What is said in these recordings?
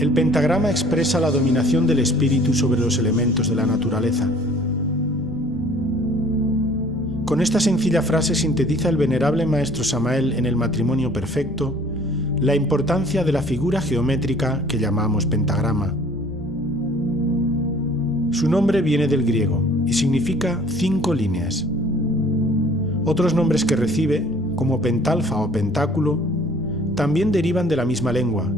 El pentagrama expresa la dominación del espíritu sobre los elementos de la naturaleza. Con esta sencilla frase sintetiza el venerable maestro Samael en el Matrimonio Perfecto la importancia de la figura geométrica que llamamos pentagrama. Su nombre viene del griego y significa 5 líneas. Otros nombres que recibe, como pentalfa o pentáculo, también derivan de la misma lengua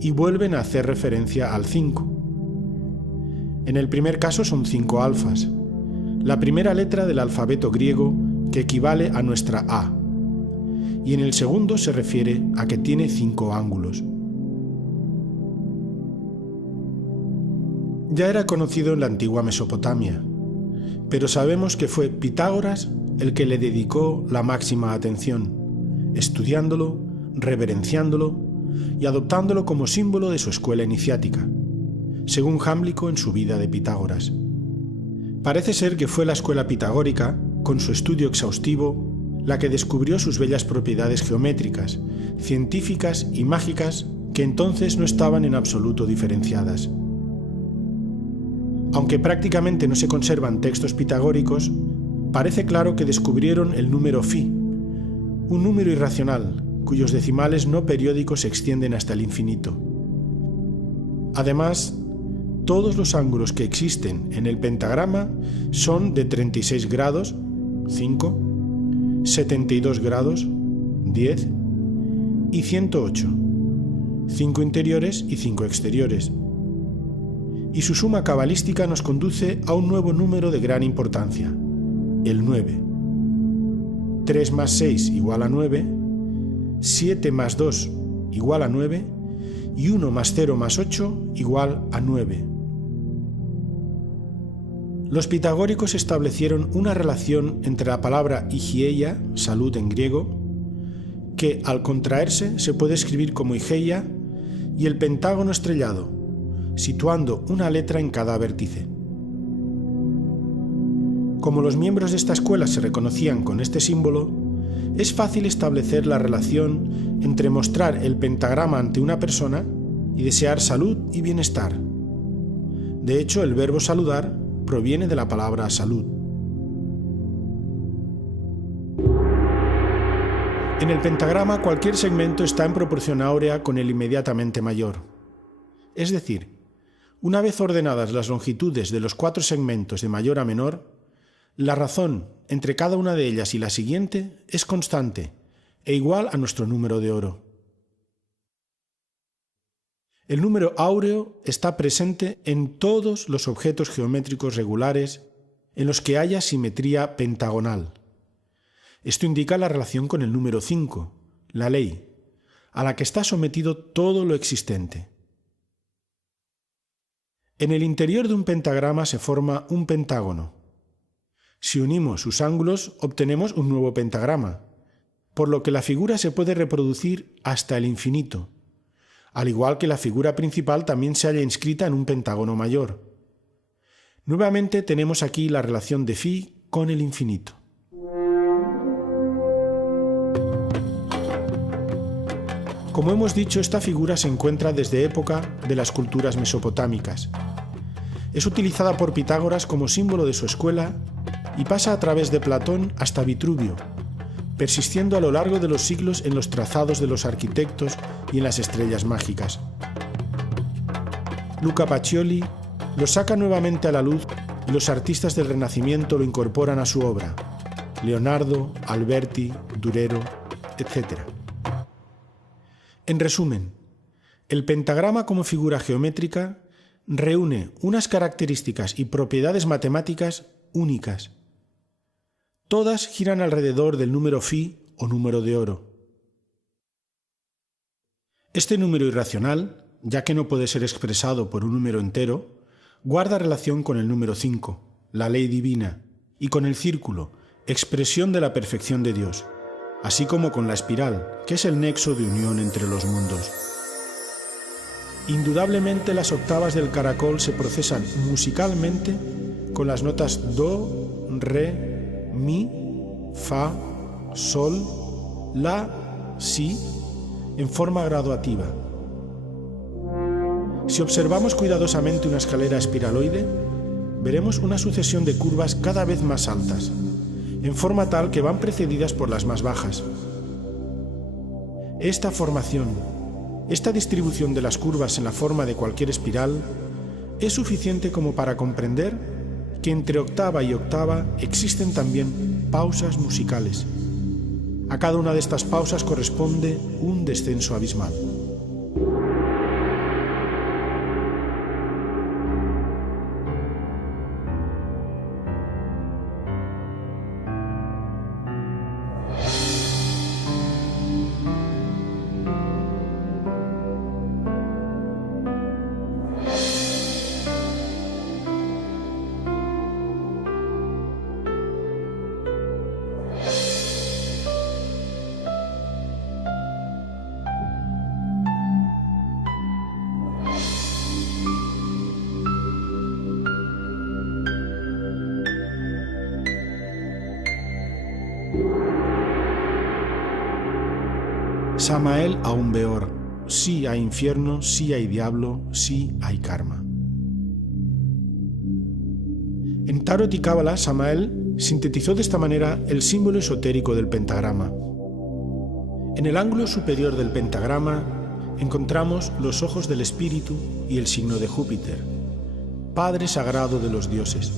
y vuelven a hacer referencia al 5. En el primer caso son 5 alfas, la primera letra del alfabeto griego que equivale a nuestra A, y en el segundo se refiere a que tiene 5 ángulos. Ya era conocido en la antigua Mesopotamia, pero sabemos que fue Pitágoras el que le dedicó la máxima atención, estudiándolo, reverenciándolo y adoptándolo como símbolo de su escuela iniciática, según Jámblico en su vida de Pitágoras. Parece ser que fue la escuela pitagórica, con su estudio exhaustivo, la que descubrió sus bellas propiedades geométricas, científicas y mágicas que entonces no estaban en absoluto diferenciadas. Aunque prácticamente no se conservan textos pitagóricos, parece claro que descubrieron el número phi, un número irracional, cuyos decimales no periódicos se extienden hasta el infinito. Además, todos los ángulos que existen en el pentagrama son de 36 grados, 5, 72 grados, 10, y 108, 5 interiores y 5 exteriores. Y su suma cabalística nos conduce a un nuevo número de gran importancia, el 9. 3 más 6 igual a 9, 7 más 2 igual a 9, y 1 más 0 más 8 igual a 9. Los pitagóricos establecieron una relación entre la palabra higieia, salud en griego, que al contraerse se puede escribir como higeia, y el pentágono estrellado, situando una letra en cada vértice. Como los miembros de esta escuela se reconocían con este símbolo, es fácil establecer la relación entre mostrar el pentagrama ante una persona y desear salud y bienestar. De hecho, el verbo saludar proviene de la palabra salud. En el pentagrama cualquier segmento está en proporción áurea con el inmediatamente mayor. Es decir, una vez ordenadas las longitudes de los 4 segmentos de mayor a menor, la razón entre cada una de ellas y la siguiente es constante e igual a nuestro número de oro. El número áureo está presente en todos los objetos geométricos regulares en los que haya simetría pentagonal. Esto indica la relación con el número 5, la ley, a la que está sometido todo lo existente. En el interior de un pentagrama se forma un pentágono. Si unimos sus ángulos, obtenemos un nuevo pentagrama, por lo que la figura se puede reproducir hasta el infinito, al igual que la figura principal también se halla inscrita en un pentágono mayor. Nuevamente tenemos aquí la relación de phi con el infinito. Como hemos dicho, esta figura se encuentra desde época de las culturas mesopotámicas. Es utilizada por Pitágoras como símbolo de su escuela y pasa a través de Platón hasta Vitruvio, persistiendo a lo largo de los siglos en los trazados de los arquitectos y en las estrellas mágicas. Luca Pacioli lo saca nuevamente a la luz y los artistas del Renacimiento lo incorporan a su obra: Leonardo, Alberti, Durero, etc. En resumen, el pentagrama como figura geométrica reúne unas características y propiedades matemáticas únicas. Todas giran alrededor del número phi o número de oro. Este número irracional, ya que no puede ser expresado por un número entero, guarda relación con el número 5, la ley divina, y con el círculo, expresión de la perfección de Dios, así como con la espiral, que es el nexo de unión entre los mundos. Indudablemente las octavas del caracol se procesan musicalmente con las notas do, re, mi, fa, sol, la, si, en forma graduativa. Si observamos cuidadosamente una escalera espiraloide, veremos una sucesión de curvas cada vez más altas, en forma tal que van precedidas por las más bajas. Esta formación, esta distribución de las curvas en la forma de cualquier espiral, es suficiente como para comprender que entre octava y octava existen también pausas musicales. A cada una de estas pausas corresponde un descenso abismal. Samael Aum Beor, sí hay infierno, sí hay diablo, sí hay karma. En Tarot y Cábala, Samael sintetizó de esta manera el símbolo esotérico del pentagrama. En el ángulo superior del pentagrama encontramos los ojos del espíritu y el signo de Júpiter, Padre sagrado de los dioses.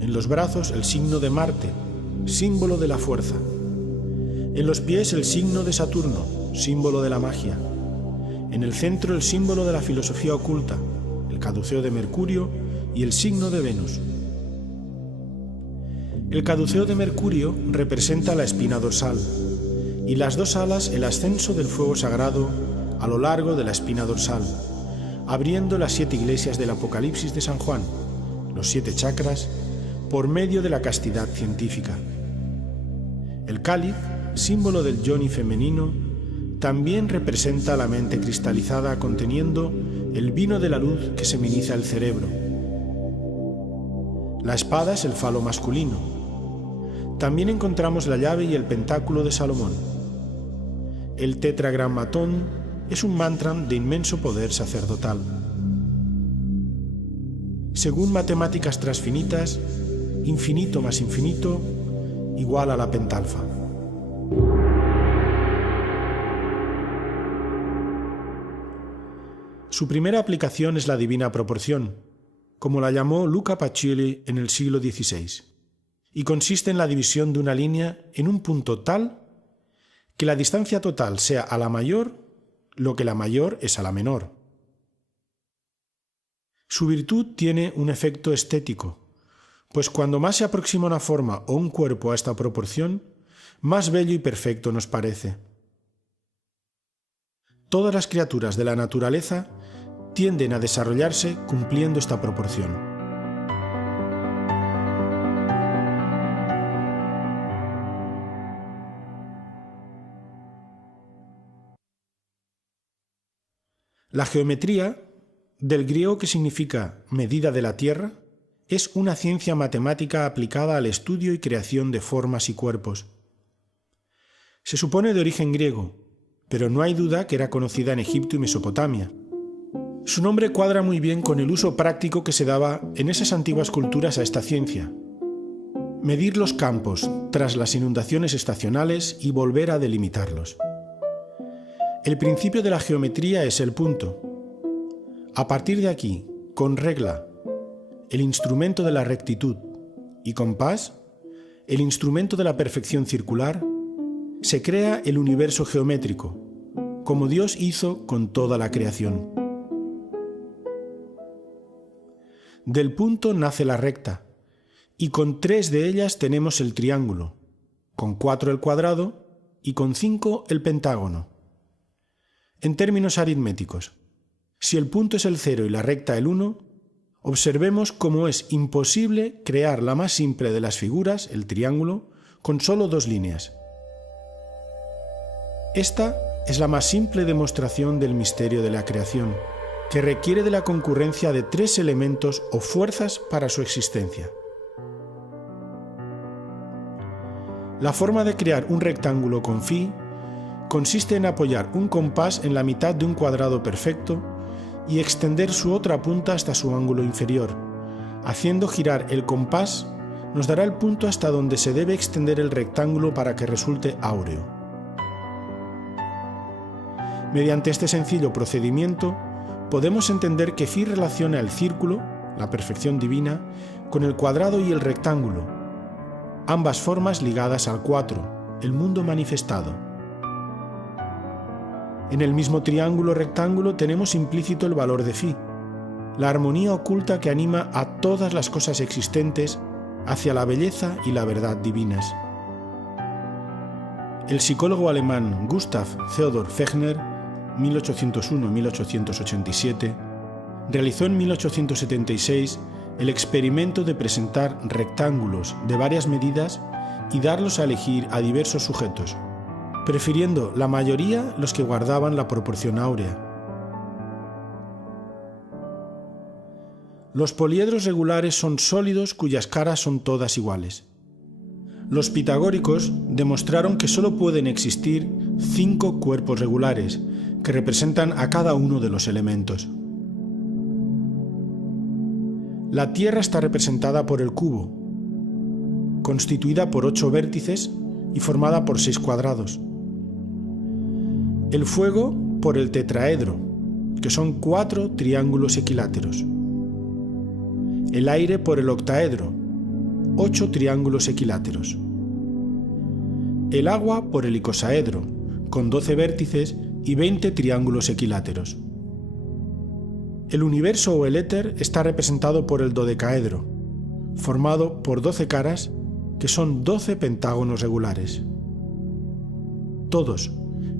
En los brazos el signo de Marte, símbolo de la fuerza. En los pies el signo de Saturno, símbolo de la magia. En el centro el símbolo de la filosofía oculta, el caduceo de Mercurio y el signo de Venus. El caduceo de Mercurio representa la espina dorsal y las dos alas el ascenso del fuego sagrado a lo largo de la espina dorsal, abriendo las 7 iglesias del Apocalipsis de San Juan, los 7 chakras, por medio de la castidad científica. El cáliz, símbolo del yoni femenino, también representa la mente cristalizada conteniendo el vino de la luz que seminiza el cerebro. La espada es el falo masculino. También encontramos la llave y el pentáculo de Salomón. El tetragrammatón es un mantra de inmenso poder sacerdotal. Según matemáticas transfinitas, infinito más infinito igual a la pentalfa. Su primera aplicación es la divina proporción, como la llamó Luca Pacioli en el siglo XVI, y consiste en la división de una línea en un punto tal que la distancia total sea a la mayor lo que la mayor es a la menor. Su virtud tiene un efecto estético, pues cuando más se aproxima una forma o un cuerpo a esta proporción, más bello y perfecto nos parece. Todas las criaturas de la naturaleza tienden a desarrollarse cumpliendo esta proporción. La geometría, del griego que significa medida de la tierra, es una ciencia matemática aplicada al estudio y creación de formas y cuerpos. Se supone de origen griego, pero no hay duda que era conocida en Egipto y Mesopotamia. Su nombre cuadra muy bien con el uso práctico que se daba en esas antiguas culturas a esta ciencia: medir los campos tras las inundaciones estacionales y volver a delimitarlos. El principio de la geometría es el punto. A partir de aquí, con regla, el instrumento de la rectitud, y compás, el instrumento de la perfección circular, se crea el universo geométrico, como Dios hizo con toda la creación. Del punto nace la recta, y con 3 de ellas tenemos el triángulo, con 4 el cuadrado y con 5 el pentágono. En términos aritméticos, si el punto es el 0 y la recta el 1, observemos cómo es imposible crear la más simple de las figuras, el triángulo, con solo 2 líneas. Esta es la más simple demostración del misterio de la creación, que requiere de la concurrencia de 3 elementos o fuerzas para su existencia. La forma de crear un rectángulo con phi consiste en apoyar un compás en la mitad de un cuadrado perfecto y extender su otra punta hasta su ángulo inferior. Haciendo girar el compás, nos dará el punto hasta donde se debe extender el rectángulo para que resulte áureo. Mediante este sencillo procedimiento, podemos entender que Phi relaciona el círculo, la perfección divina, con el cuadrado y el rectángulo, ambas formas ligadas al 4, el mundo manifestado. En el mismo triángulo-rectángulo tenemos implícito el valor de Phi, la armonía oculta que anima a todas las cosas existentes hacia la belleza y la verdad divinas. El psicólogo alemán Gustav Theodor Fechner, 1801-1887, realizó en 1876 el experimento de presentar rectángulos de varias medidas y darlos a elegir a diversos sujetos, prefiriendo la mayoría los que guardaban la proporción áurea. Los poliedros regulares son sólidos cuyas caras son todas iguales. Los pitagóricos demostraron que solo pueden existir 5 cuerpos regulares, que representan a cada uno de los elementos. La Tierra está representada por el cubo, constituida por 8 vértices y formada por 6 cuadrados. El fuego por el tetraedro, que son 4 triángulos equiláteros. El aire por el octaedro, 8 triángulos equiláteros. El agua por el icosaedro, con 12 vértices y 20 triángulos equiláteros. El universo o el éter está representado por el dodecaedro, formado por 12 caras, que son 12 pentágonos regulares. Todos,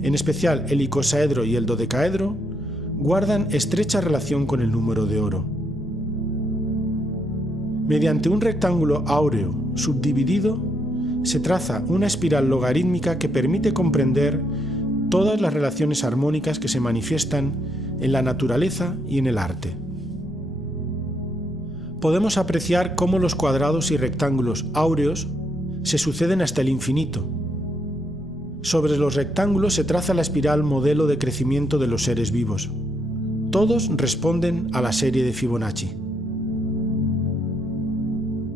en especial el icosaedro y el dodecaedro, guardan estrecha relación con el número de oro. Mediante un rectángulo áureo subdividido, se traza una espiral logarítmica que permite comprender todas las relaciones armónicas que se manifiestan en la naturaleza y en el arte. Podemos apreciar cómo los cuadrados y rectángulos áureos se suceden hasta el infinito. Sobre los rectángulos se traza la espiral modelo de crecimiento de los seres vivos. Todos responden a la serie de Fibonacci.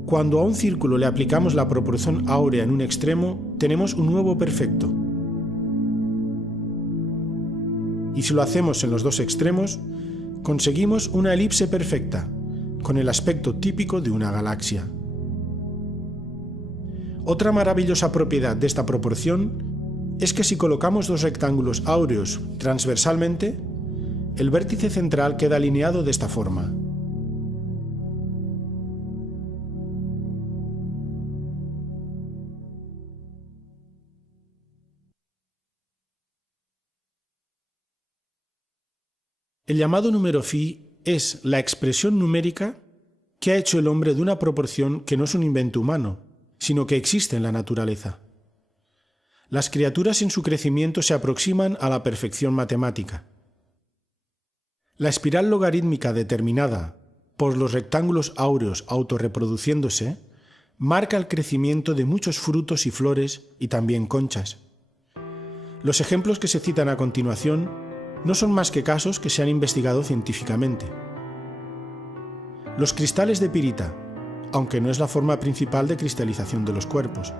Cuando a un círculo le aplicamos la proporción áurea en un extremo, tenemos un nuevo perfecto. Y si lo hacemos en los dos extremos, conseguimos una elipse perfecta, con el aspecto típico de una galaxia. Otra maravillosa propiedad de esta proporción es que si colocamos 2 rectángulos áureos transversalmente, el vértice central queda alineado de esta forma. El llamado número Phi es la expresión numérica que ha hecho el hombre de una proporción que no es un invento humano, sino que existe en la naturaleza. Las criaturas en su crecimiento se aproximan a la perfección matemática. La espiral logarítmica determinada por los rectángulos áureos autorreproduciéndose marca el crecimiento de muchos frutos y flores y también conchas. Los ejemplos que se citan a continuación no son más que casos que se han investigado científicamente. Los cristales de pirita, aunque no es la forma principal de cristalización de los cuerpos.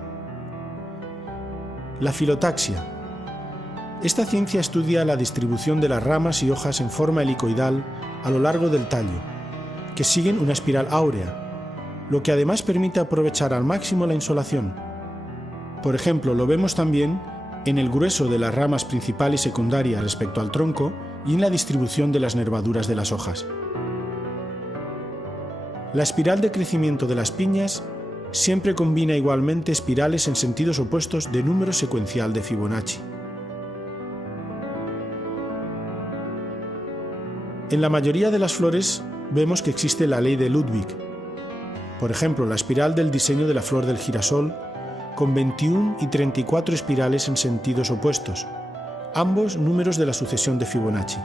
La filotaxia. Esta ciencia estudia la distribución de las ramas y hojas en forma helicoidal a lo largo del tallo, que siguen una espiral áurea, lo que además permite aprovechar al máximo la insolación. Por ejemplo, lo vemos también en el grueso de las ramas principal y secundaria respecto al tronco y en la distribución de las nervaduras de las hojas. La espiral de crecimiento de las piñas siempre combina igualmente espirales en sentidos opuestos de número secuencial de Fibonacci. En la mayoría de las flores vemos que existe la ley de Ludwig. Por ejemplo, la espiral del diseño de la flor del girasol, con 21 y 34 espirales en sentidos opuestos, ambos números de la sucesión de Fibonacci.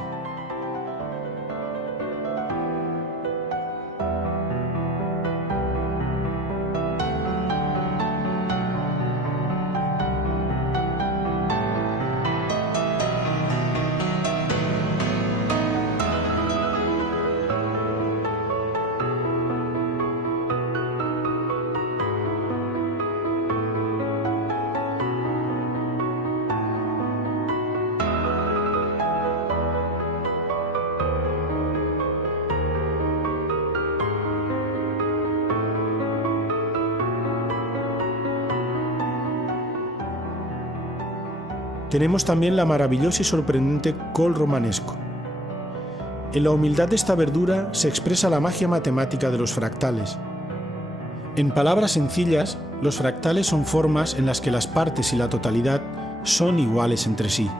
Tenemos también la maravillosa y sorprendente col romanesco. En la humildad de esta verdura se expresa la magia matemática de los fractales. En palabras sencillas, los fractales son formas en las que las partes y la totalidad son iguales entre sí.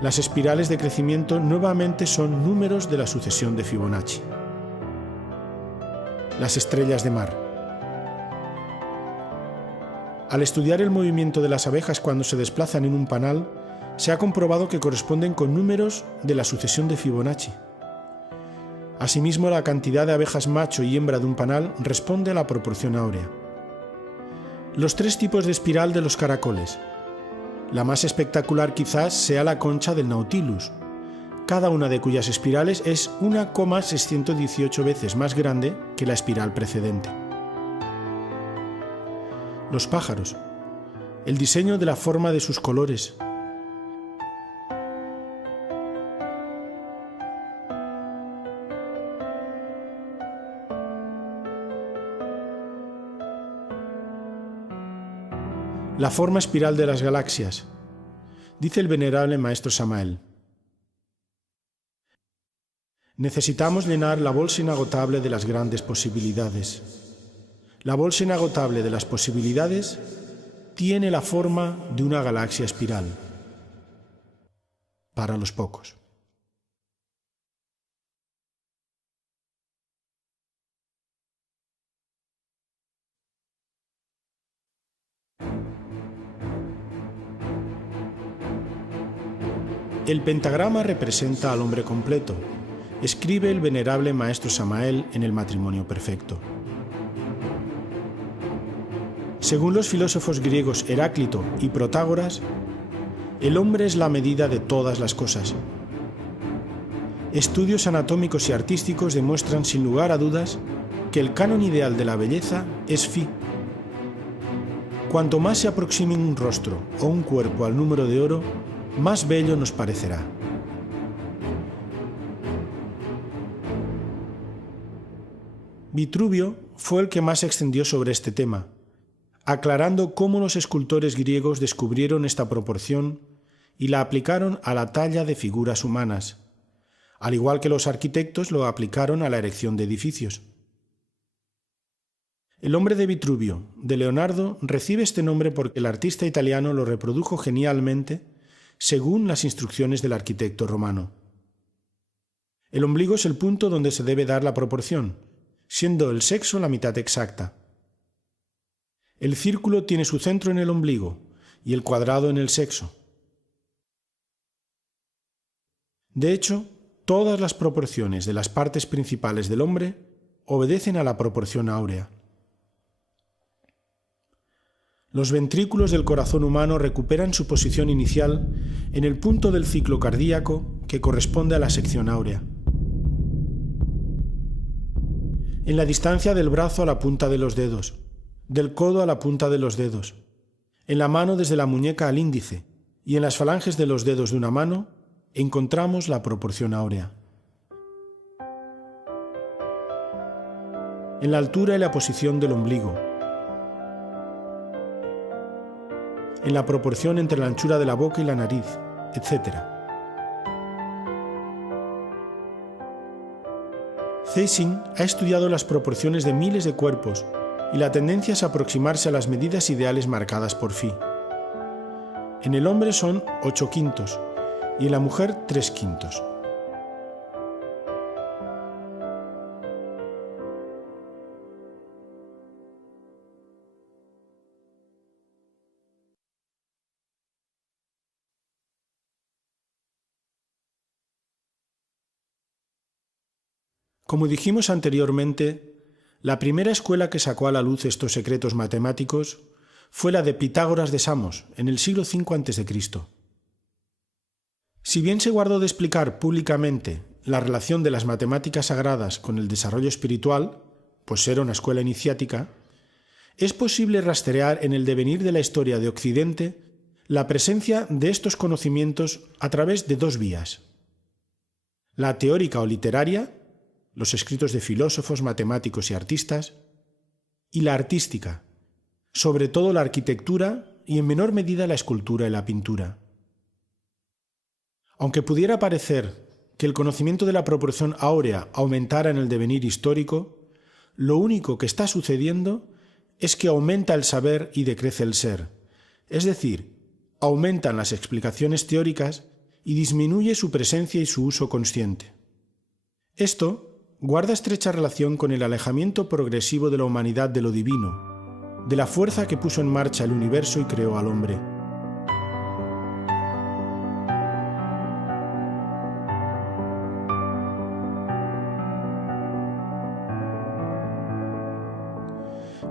Las espirales de crecimiento nuevamente son números de la sucesión de Fibonacci. Las estrellas de mar. Al estudiar el movimiento de las abejas cuando se desplazan en un panal, se ha comprobado que corresponden con números de la sucesión de Fibonacci. Asimismo, la cantidad de abejas macho y hembra de un panal responde a la proporción áurea. Los tres tipos de espiral de los caracoles. La más espectacular quizás sea la concha del Nautilus, cada una de cuyas espirales es 1,618 veces más grande que la espiral precedente. Los pájaros. El diseño de la forma de sus colores. La forma espiral de las galaxias. Dice el venerable maestro Samael: necesitamos llenar la bolsa inagotable de las grandes posibilidades. La bolsa inagotable de las posibilidades tiene la forma de una galaxia espiral. Para los pocos. El pentagrama representa al hombre completo, escribe el venerable maestro Samael en el Matrimonio Perfecto. Según los filósofos griegos Heráclito y Protágoras, el hombre es la medida de todas las cosas. Estudios anatómicos y artísticos demuestran sin lugar a dudas que el canon ideal de la belleza es Φ. Cuanto más se aproxime un rostro o un cuerpo al número de oro, más bello nos parecerá. Vitruvio fue el que más se extendió sobre este tema, aclarando cómo los escultores griegos descubrieron esta proporción y la aplicaron a la talla de figuras humanas, al igual que los arquitectos lo aplicaron a la erección de edificios. El hombre de Vitruvio, de Leonardo, recibe este nombre porque el artista italiano lo reprodujo genialmente según las instrucciones del arquitecto romano. El ombligo es el punto donde se debe dar la proporción, siendo el sexo la mitad exacta. El círculo tiene su centro en el ombligo y el cuadrado en el sexo. De hecho, todas las proporciones de las partes principales del hombre obedecen a la proporción áurea. Los ventrículos del corazón humano recuperan su posición inicial en el punto del ciclo cardíaco que corresponde a la sección áurea. En la distancia del brazo a la punta de los dedos, del codo a la punta de los dedos, en la mano desde la muñeca al índice y en las falanges de los dedos de una mano encontramos la proporción áurea. En la altura y la posición del ombligo, en la proporción entre la anchura de la boca y la nariz, etc. Zeising ha estudiado las proporciones de miles de cuerpos y la tendencia es aproximarse a las medidas ideales marcadas por Phi. En el hombre son 8/5 y en la mujer 3/5. Como dijimos anteriormente, la primera escuela que sacó a la luz estos secretos matemáticos fue la de Pitágoras de Samos, en el siglo V a.C. Si bien se guardó de explicar públicamente la relación de las matemáticas sagradas con el desarrollo espiritual, pues era una escuela iniciática, es posible rastrear en el devenir de la historia de Occidente la presencia de estos conocimientos a través de dos vías: la teórica o literaria, los escritos de filósofos, matemáticos y artistas, y la artística, sobre todo la arquitectura, y en menor medida la escultura y la pintura. Aunque pudiera parecer que el conocimiento de la proporción áurea aumentara en el devenir histórico, lo único que está sucediendo es que aumenta el saber y decrece el ser, es decir, aumentan las explicaciones teóricas y disminuye su presencia y su uso consciente. Esto guarda estrecha relación con el alejamiento progresivo de la humanidad de lo divino, de la fuerza que puso en marcha el universo y creó al hombre.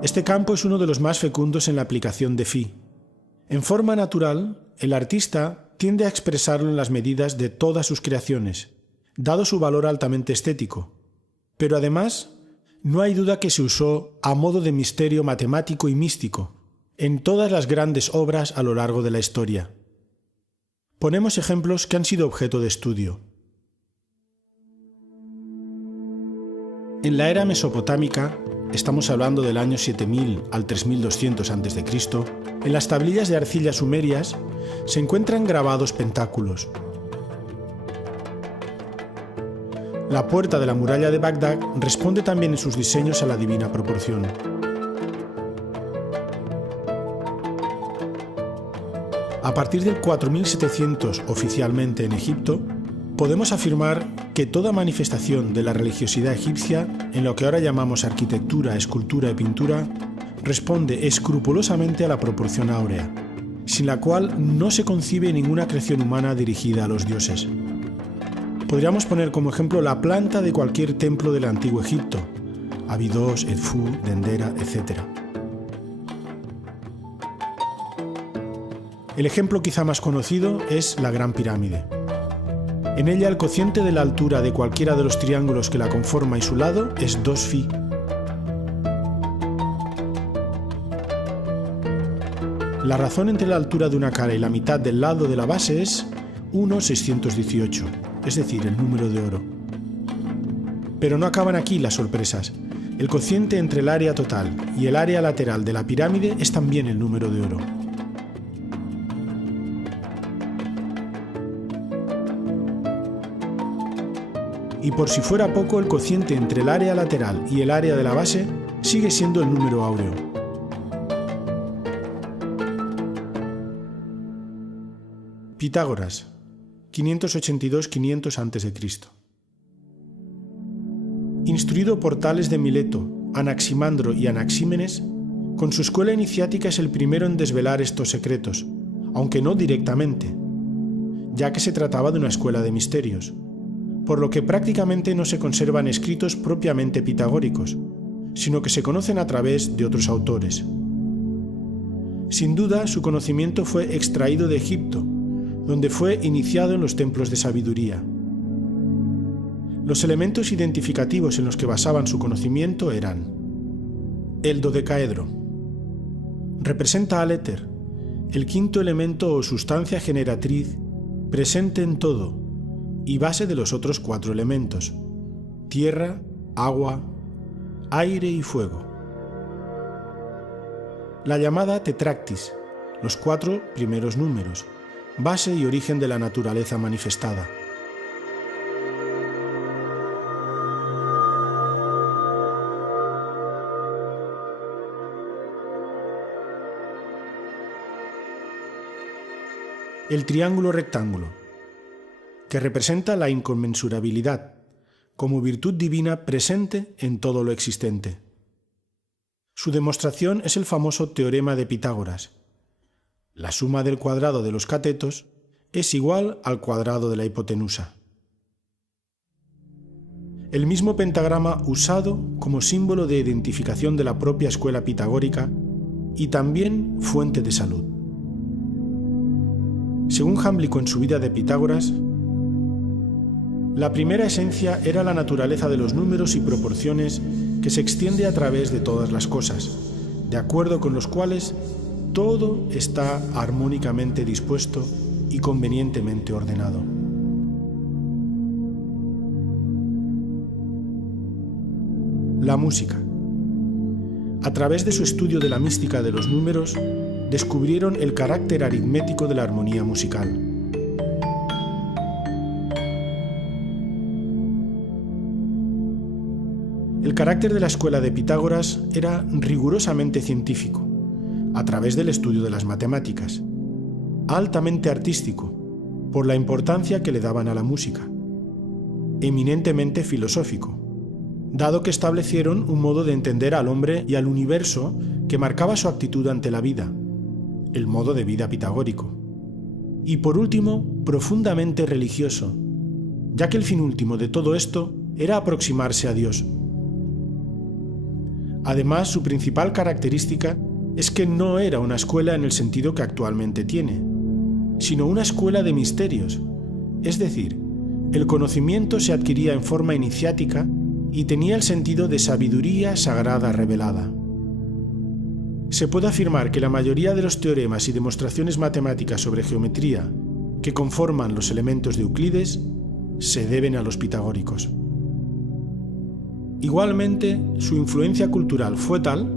Este campo es uno de los más fecundos en la aplicación de Phi. En forma natural, el artista tiende a expresarlo en las medidas de todas sus creaciones, dado su valor altamente estético. Pero además, no hay duda que se usó a modo de misterio matemático y místico en todas las grandes obras a lo largo de la historia. Ponemos ejemplos que han sido objeto de estudio. En la era mesopotámica, estamos hablando del año 7000 al 3200 a.C., en las tablillas de arcilla sumerias se encuentran grabados pentáculos. La puerta de la muralla de Bagdad responde también en sus diseños a la divina proporción. A partir del 4700 oficialmente en Egipto, podemos afirmar que toda manifestación de la religiosidad egipcia, en lo que ahora llamamos arquitectura, escultura y pintura, responde escrupulosamente a la proporción áurea, sin la cual no se concibe ninguna creación humana dirigida a los dioses. Podríamos poner como ejemplo la planta de cualquier templo del antiguo Egipto, Abidos, Edfu, Dendera, etc. El ejemplo quizá más conocido es la Gran Pirámide. En ella el cociente de la altura de cualquiera de los triángulos que la conforma y su lado es 2 phi. La razón entre la altura de una cara y la mitad del lado de la base es 1,618, es decir, el número de oro. Pero no acaban aquí las sorpresas. El cociente entre el área total y el área lateral de la pirámide es también el número de oro. Y por si fuera poco, el cociente entre el área lateral y el área de la base sigue siendo el número áureo. Pitágoras, 582-500 a.C. Instruido por Tales de Mileto, Anaximandro y Anaxímenes, con su escuela iniciática es el primero en desvelar estos secretos, aunque no directamente, ya que se trataba de una escuela de misterios, por lo que prácticamente no se conservan escritos propiamente pitagóricos, sino que se conocen a través de otros autores. Sin duda, su conocimiento fue extraído de Egipto, donde fue iniciado en los templos de sabiduría. Los elementos identificativos en los que basaban su conocimiento eran: el dodecaedro. Representa al éter, el quinto elemento o sustancia generatriz presente en todo y base de los otros 4 elementos: tierra, agua, aire y fuego. La llamada tetractis, los 4 primeros números, base y origen de la naturaleza manifestada. El triángulo rectángulo, que representa la inconmensurabilidad, como virtud divina presente en todo lo existente. Su demostración es el famoso teorema de Pitágoras. La suma del cuadrado de los catetos es igual al cuadrado de la hipotenusa. El mismo pentagrama usado como símbolo de identificación de la propia escuela pitagórica y también fuente de salud. Según Jámblico en su vida de Pitágoras, la primera esencia era la naturaleza de los números y proporciones que se extiende a través de todas las cosas, de acuerdo con los cuales todo está armónicamente dispuesto y convenientemente ordenado. La música. A través de su estudio de la mística de los números, descubrieron el carácter aritmético de la armonía musical. El carácter de la escuela de Pitágoras era rigurosamente científico, a través del estudio de las matemáticas, altamente artístico, por la importancia que le daban a la música, eminentemente filosófico, dado que establecieron un modo de entender al hombre y al universo que marcaba su actitud ante la vida, el modo de vida pitagórico. Y por último, profundamente religioso, ya que el fin último de todo esto era aproximarse a Dios. Además, su principal característica es que no era una escuela en el sentido que actualmente tiene, sino una escuela de misterios, es decir, el conocimiento se adquiría en forma iniciática y tenía el sentido de sabiduría sagrada revelada. Se puede afirmar que la mayoría de los teoremas y demostraciones matemáticas sobre geometría que conforman los elementos de Euclides se deben a los pitagóricos. Igualmente, su influencia cultural fue tal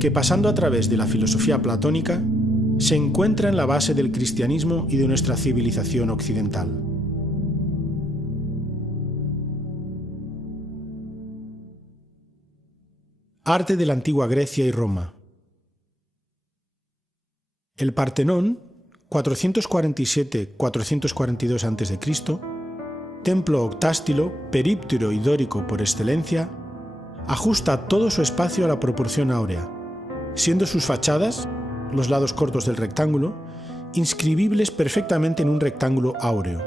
que, pasando a través de la filosofía platónica, se encuentra en la base del cristianismo y de nuestra civilización occidental. Arte de la antigua Grecia y Roma. El Partenón, 447-442 a.C., templo octástilo, períptero y dórico por excelencia, ajusta todo su espacio a la proporción áurea, siendo sus fachadas, los lados cortos del rectángulo, inscribibles perfectamente en un rectángulo áureo.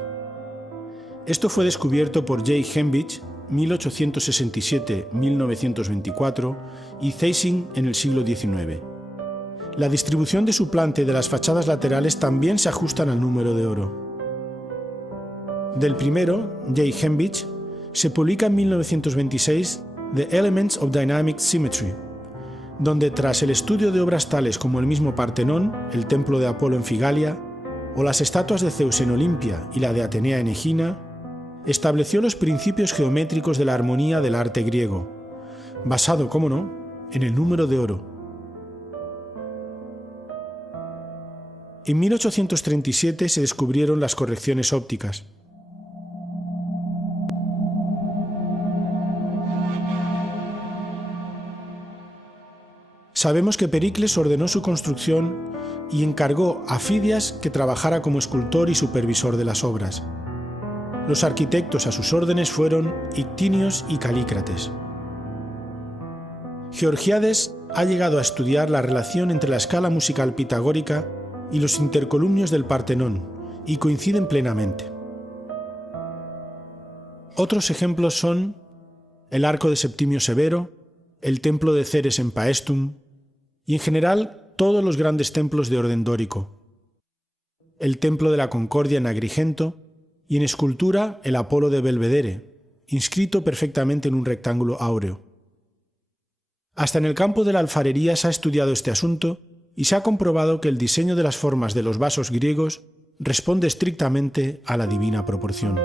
Esto fue descubierto por J. Hembich, 1867-1924, y Zeising en el siglo XIX. La distribución de su planta y de las fachadas laterales también se ajustan al número de oro. Del primero, J. Hembich, se publica en 1926 The Elements of Dynamic Symmetry, donde tras el estudio de obras tales como el mismo Partenón, el templo de Apolo en Figalia, o las estatuas de Zeus en Olimpia y la de Atenea en Egina, estableció los principios geométricos de la armonía del arte griego, basado, cómo no, en el número de oro. En 1837 se descubrieron las correcciones ópticas. Sabemos que Pericles ordenó su construcción y encargó a Fidias que trabajara como escultor y supervisor de las obras. Los arquitectos a sus órdenes fueron Ictinios y Calícrates. Georgiades ha llegado a estudiar la relación entre la escala musical pitagórica y los intercolumnios del Partenón, y coinciden plenamente. Otros ejemplos son el arco de Septimio Severo, el templo de Ceres en Paestum, y en general todos los grandes templos de orden dórico. El templo de la Concordia en Agrigento, y en escultura el Apolo de Belvedere, inscrito perfectamente en un rectángulo áureo. Hasta en el campo de la alfarería se ha estudiado este asunto y se ha comprobado que el diseño de las formas de los vasos griegos responde estrictamente a la divina proporción.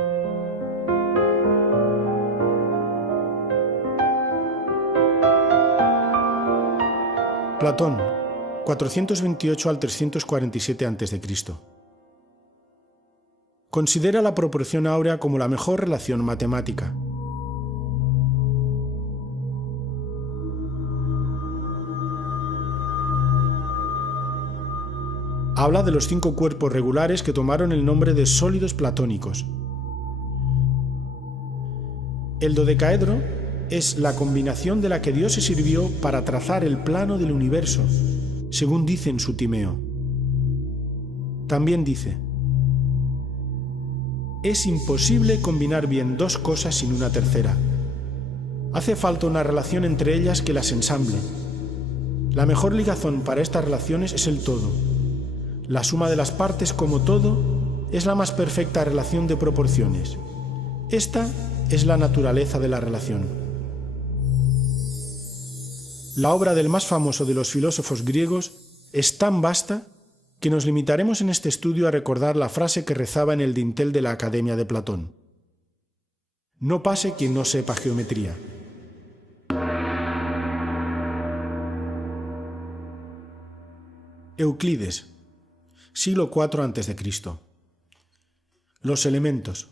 Platón, 428 al 347 a.C. Considera la proporción áurea como la mejor relación matemática. Habla de los 5 cuerpos regulares que tomaron el nombre de sólidos platónicos. El dodecaedro es la combinación de la que Dios se sirvió para trazar el plano del universo, según dice en su Timeo. También dice: es imposible combinar bien 2 cosas sin una tercera. Hace falta una relación entre ellas que las ensamble. La mejor ligazón para estas relaciones es el todo. La suma de las partes como todo es la más perfecta relación de proporciones. Esta es la naturaleza de la relación. La obra del más famoso de los filósofos griegos es tan vasta que nos limitaremos en este estudio a recordar la frase que rezaba en el dintel de la Academia de Platón: no pase quien no sepa geometría. Euclides, siglo IV a.C. Los elementos.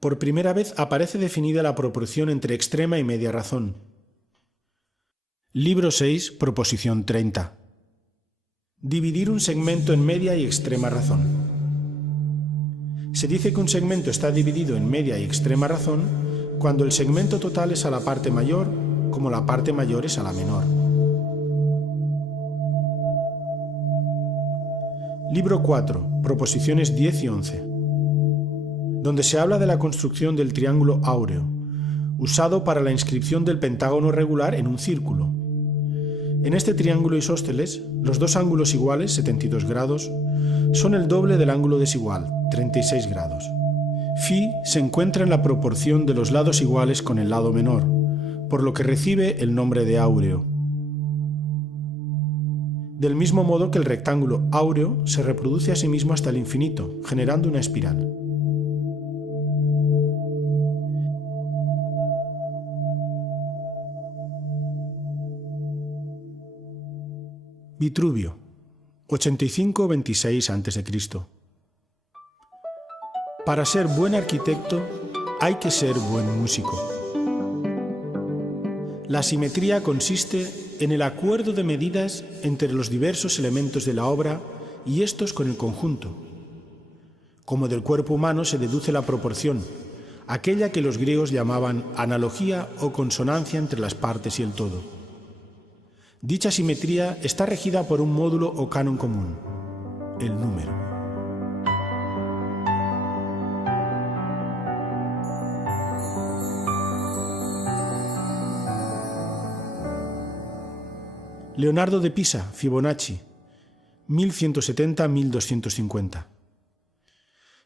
Por primera vez aparece definida la proporción entre extrema y media razón. Libro 6, proposición 30. Dividir un segmento en media y extrema razón. Se dice que un segmento está dividido en media y extrema razón cuando el segmento total es a la parte mayor, como la parte mayor es a la menor. Libro 4, proposiciones 10 y 11, donde se habla de la construcción del triángulo áureo, usado para la inscripción del pentágono regular en un círculo. En este triángulo isósceles, los dos ángulos iguales, 72 grados, son el doble del ángulo desigual, 36 grados. Φ se encuentra en la proporción de los lados iguales con el lado menor, por lo que recibe el nombre de áureo. Del mismo modo que el rectángulo áureo se reproduce a sí mismo hasta el infinito, generando una espiral. Vitruvio, 85-26 a.C. Para ser buen arquitecto hay que ser buen músico. La simetría consiste en el acuerdo de medidas entre los diversos elementos de la obra y estos con el conjunto. Como del cuerpo humano se deduce la proporción, aquella que los griegos llamaban analogía o consonancia entre las partes y el todo. Dicha simetría está regida por un módulo o canon común, el número. Leonardo de Pisa, Fibonacci, 1170-1250.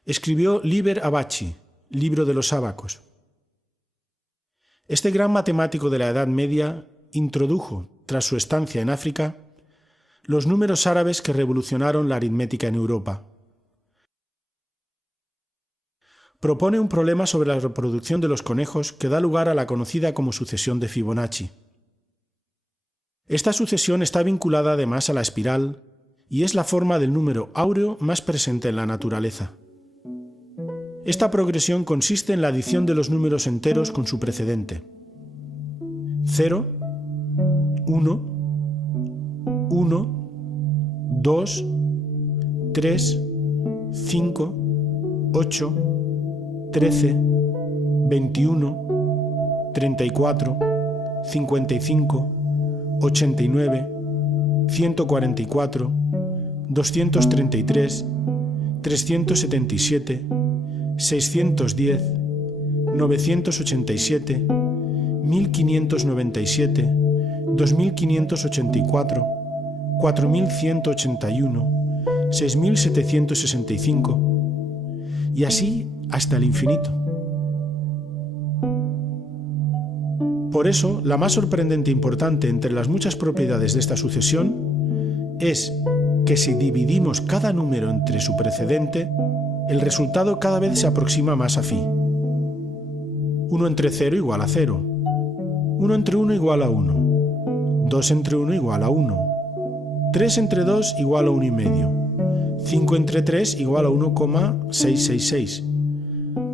Escribió Liber Abaci, libro de los ábacos. Este gran matemático de la Edad Media introdujo, tras su estancia en África, los números árabes que revolucionaron la aritmética en Europa. Propone un problema sobre la reproducción de los conejos que da lugar a la conocida como sucesión de Fibonacci. Esta sucesión está vinculada además a la espiral y es la forma del número áureo más presente en la naturaleza. Esta progresión consiste en la adición de los números enteros con su precedente. 0, 1, 1, 2, 3, 5, 8, 13, 21, 34, 55, 89, 144, 233, 377, 610, 987, 1597, 2584, 4181, 6765 y así hasta el infinito. Por eso, la más sorprendente e importante entre las muchas propiedades de esta sucesión es que si dividimos cada número entre su precedente, el resultado cada vez se aproxima más a φ. 1 entre 0 igual a 0, 1 entre 1 igual a 1, 2 entre 1 igual a 1, 3 entre 2 igual a 1,5, 5 entre 3 igual a 1,666,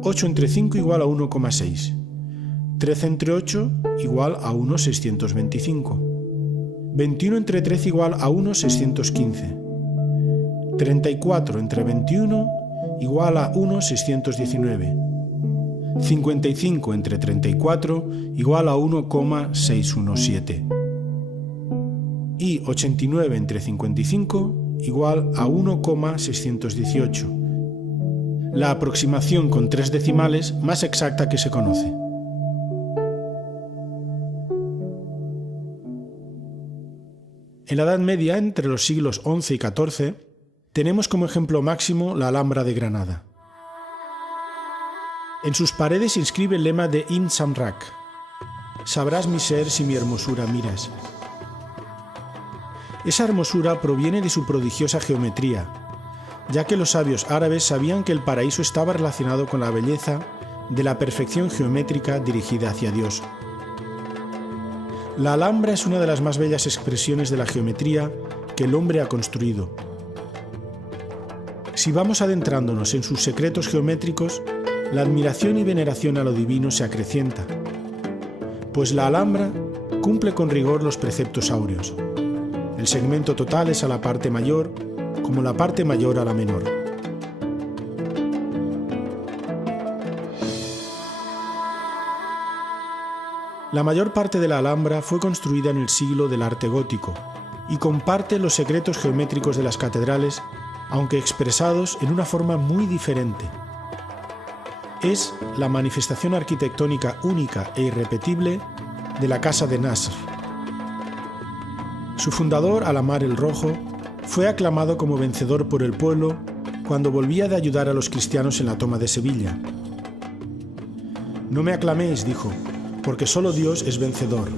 8 entre 5 igual a 1,6, 13 entre 8 igual a 1,625, 21 entre 13 igual a 1,615, 34 entre 21 igual a 1,619, 55 entre 34 igual a 1,617 y 89 entre 55 igual a 1,618, la aproximación con 3 decimales más exacta que se conoce. En la Edad Media, entre los siglos XI y XIV, tenemos como ejemplo máximo la Alhambra de Granada. En sus paredes se inscribe el lema de Ibn Samrak: «Sabrás mi ser si mi hermosura miras». Esa hermosura proviene de su prodigiosa geometría, ya que los sabios árabes sabían que el paraíso estaba relacionado con la belleza de la perfección geométrica dirigida hacia Dios. La Alhambra es una de las más bellas expresiones de la geometría que el hombre ha construido. Si vamos adentrándonos en sus secretos geométricos, la admiración y veneración a lo divino se acrecienta, pues la Alhambra cumple con rigor los preceptos áureos. El segmento total es a la parte mayor, como la parte mayor a la menor. La mayor parte de la Alhambra fue construida en el siglo del arte gótico y comparte los secretos geométricos de las catedrales, aunque expresados en una forma muy diferente. Es la manifestación arquitectónica única e irrepetible de la Casa de Nasr. Su fundador, Al-Ahmar el Rojo, fue aclamado como vencedor por el pueblo cuando volvía de ayudar a los cristianos en la toma de Sevilla. «No me aclaméis», dijo, «porque solo Dios es vencedor.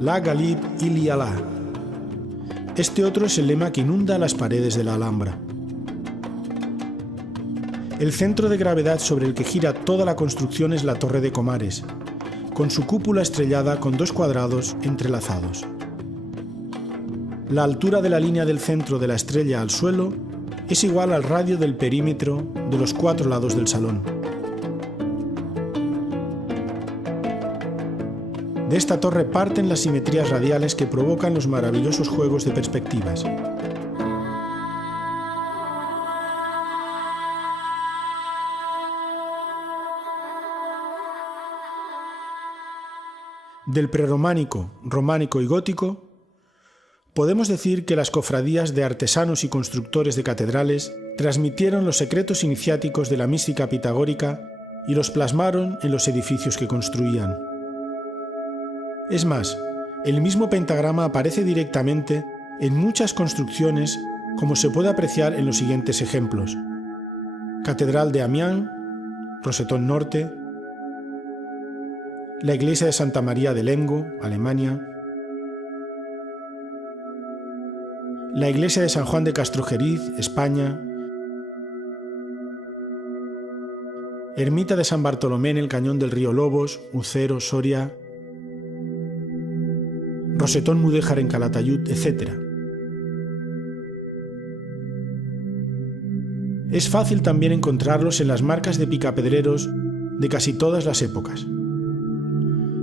La Ghalib ili Allah». Este otro es el lema que inunda las paredes de la Alhambra. El centro de gravedad sobre el que gira toda la construcción es la Torre de Comares, con su cúpula estrellada con dos cuadrados entrelazados. La altura de la línea del centro de la estrella al suelo es igual al radio del perímetro de los 4 lados del salón. De esta torre parten las simetrías radiales que provocan los maravillosos juegos de perspectivas. Del prerrománico, románico y gótico, podemos decir que las cofradías de artesanos y constructores de catedrales transmitieron los secretos iniciáticos de la mística pitagórica y los plasmaron en los edificios que construían. Es más, el mismo pentagrama aparece directamente en muchas construcciones, como se puede apreciar en los siguientes ejemplos: Catedral de Amiens, Rosetón Norte; la iglesia de Santa María de Lemgo, Alemania; la iglesia de San Juan de Castrojeriz, España; ermita de San Bartolomé en el cañón del río Lobos, Ucero, Soria; Rosetón Mudéjar en Calatayud, etc. Es fácil también encontrarlos en las marcas de picapedreros de casi todas las épocas.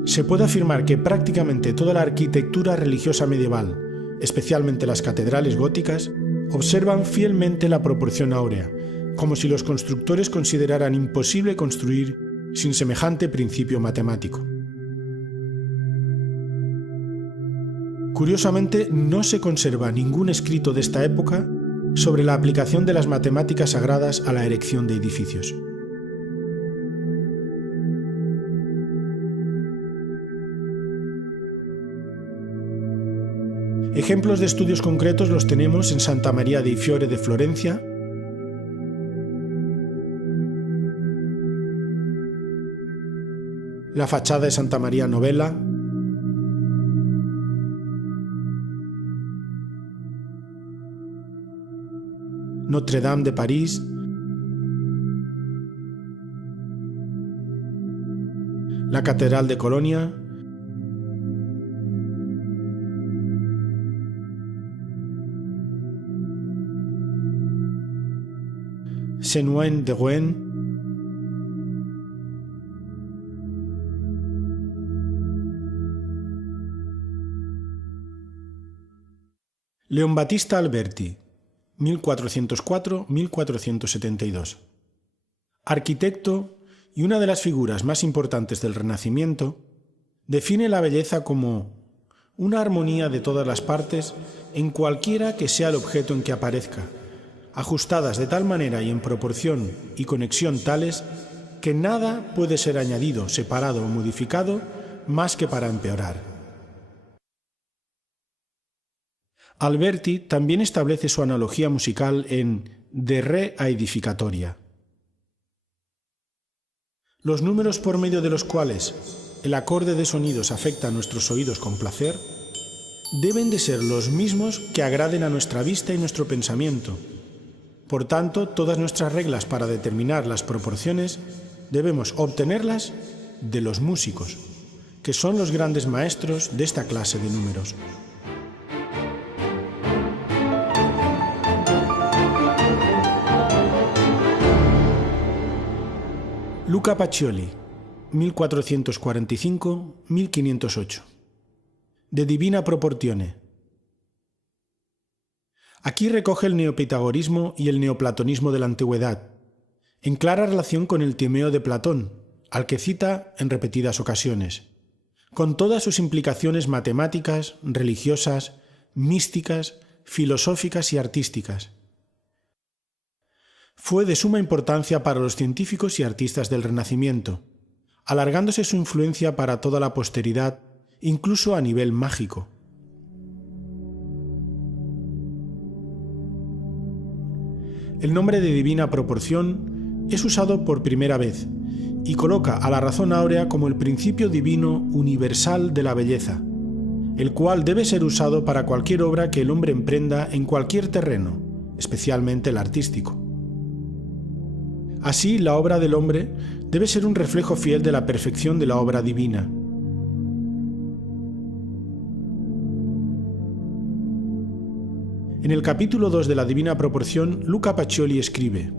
Se puede afirmar que prácticamente toda la arquitectura religiosa medieval, especialmente las catedrales góticas, observan fielmente la proporción áurea, como si los constructores consideraran imposible construir sin semejante principio matemático. Curiosamente, no se conserva ningún escrito de esta época sobre la aplicación de las matemáticas sagradas a la erección de edificios. Ejemplos de estudios concretos los tenemos en Santa María dei Fiori de Florencia, la fachada de Santa María Novella, Notre Dame de París, la Catedral de Colonia, Saint-Ouen de Rouen, Leon Battista Alberti, 1404-1472. Arquitecto y una de las figuras más importantes del Renacimiento, define la belleza como una armonía de todas las partes en cualquiera que sea el objeto en que aparezca, ajustadas de tal manera y en proporción y conexión tales que nada puede ser añadido, separado o modificado más que para empeorar. Alberti también establece su analogía musical en De Re a Edificatoria. Los números por medio de los cuales el acorde de sonidos afecta a nuestros oídos con placer deben de ser los mismos que agraden a nuestra vista y nuestro pensamiento. Por tanto, todas nuestras reglas para determinar las proporciones debemos obtenerlas de los músicos, que son los grandes maestros de esta clase de números. Luca Pacioli, 1445-1508. De Divina Proportione. Aquí recoge el neopitagorismo y el neoplatonismo de la antigüedad, en clara relación con el Timeo de Platón, al que cita en repetidas ocasiones, con todas sus implicaciones matemáticas, religiosas, místicas, filosóficas y artísticas. Fue de suma importancia para los científicos y artistas del Renacimiento, alargándose su influencia para toda la posteridad, incluso a nivel mágico. El nombre de Divina Proporción es usado por primera vez y coloca a la razón áurea como el principio divino universal de la belleza, el cual debe ser usado para cualquier obra que el hombre emprenda en cualquier terreno, especialmente el artístico. Así, la obra del hombre debe ser un reflejo fiel de la perfección de la obra divina. En el capítulo 2 de la Divina Proporción, Luca Pacioli escribe: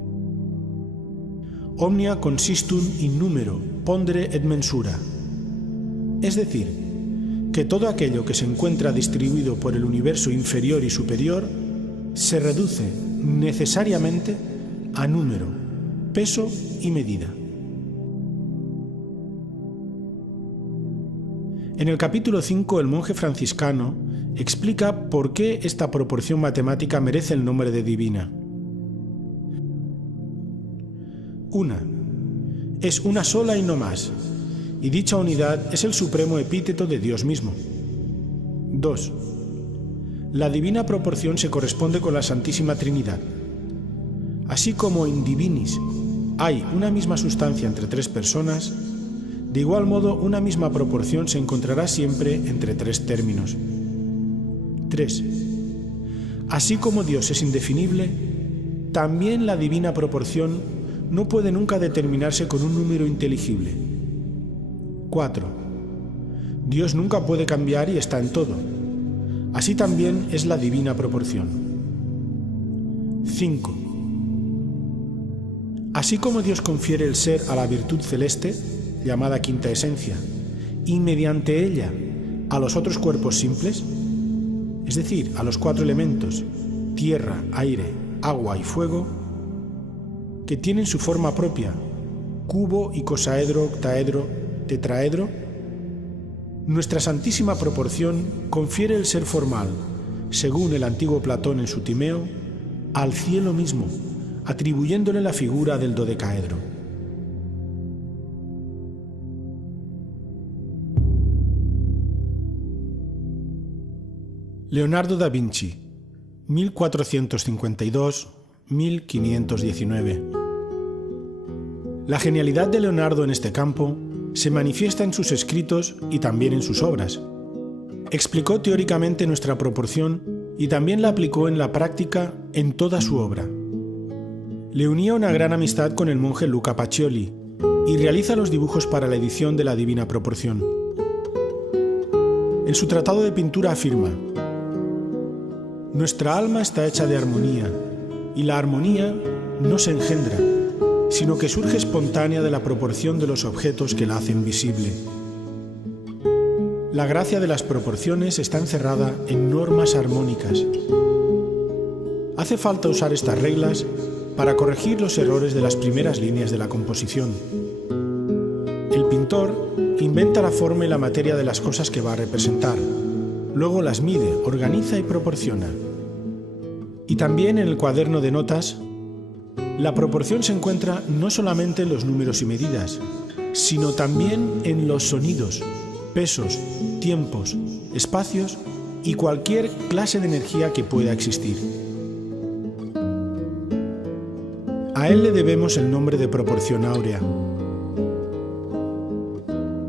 Omnia consistum in numero, pondere et mensura. Es decir, que todo aquello que se encuentra distribuido por el universo inferior y superior se reduce necesariamente a número, peso y medida. En el capítulo 5, el monje franciscano explica por qué esta proporción matemática merece el nombre de divina. 1. Es una sola y no más, y dicha unidad es el supremo epíteto de Dios mismo. 2. La divina proporción se corresponde con la Santísima Trinidad. Así como en divinis hay una misma sustancia entre tres personas, de igual modo una misma proporción se encontrará siempre entre tres términos. 3. Así como Dios es indefinible, también la divina proporción no puede nunca determinarse con un número inteligible. 4. Dios nunca puede cambiar y está en todo. Así también es la divina proporción. 5. Así como Dios confiere el ser a la virtud celeste, llamada quinta esencia, y mediante ella a los otros cuerpos simples, es decir, a los cuatro elementos, tierra, aire, agua y fuego, que tienen su forma propia, cubo, icosaedro, octaedro, tetraedro, nuestra Santísima Proporción confiere el ser formal, según el antiguo Platón en su Timeo, al cielo mismo, atribuyéndole la figura del dodecaedro. Leonardo da Vinci, 1452-1519. La genialidad de Leonardo en este campo se manifiesta en sus escritos y también en sus obras. Explicó teóricamente nuestra proporción y también la aplicó en la práctica en toda su obra. Le unía una gran amistad con el monje Luca Pacioli y realiza los dibujos para la edición de la Divina Proporción. En su tratado de pintura afirma: nuestra alma está hecha de armonía, y la armonía no se engendra, sino que surge espontánea de la proporción de los objetos que la hacen visible. La gracia de las proporciones está encerrada en normas armónicas. Hace falta usar estas reglas para corregir los errores de las primeras líneas de la composición. El pintor inventa la forma y la materia de las cosas que va a representar. Luego las mide, organiza y proporciona. Y también en el cuaderno de notas, la proporción se encuentra no solamente en los números y medidas, sino también en los sonidos, pesos, tiempos, espacios y cualquier clase de energía que pueda existir. A él le debemos el nombre de proporción áurea.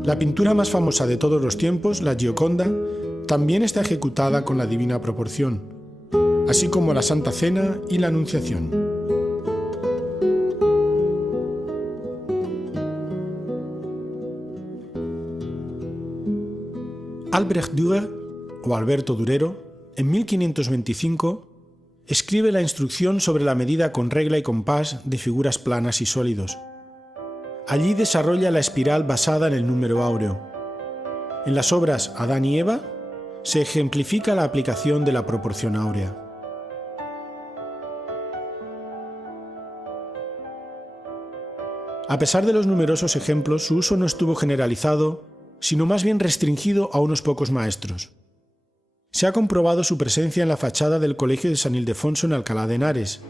La pintura más famosa de todos los tiempos, la Gioconda, también está ejecutada con la Divina Proporción, así como la Santa Cena y la Anunciación. Albrecht Dürer, o Alberto Durero, en 1525, escribe la instrucción sobre la medida con regla y compás de figuras planas y sólidos. Allí desarrolla la espiral basada en el número áureo. En las obras Adán y Eva se ejemplifica la aplicación de la proporción áurea. A pesar de los numerosos ejemplos, su uso no estuvo generalizado, sino más bien restringido a unos pocos maestros. Se ha comprobado su presencia en la fachada del Colegio de San Ildefonso en Alcalá de Henares,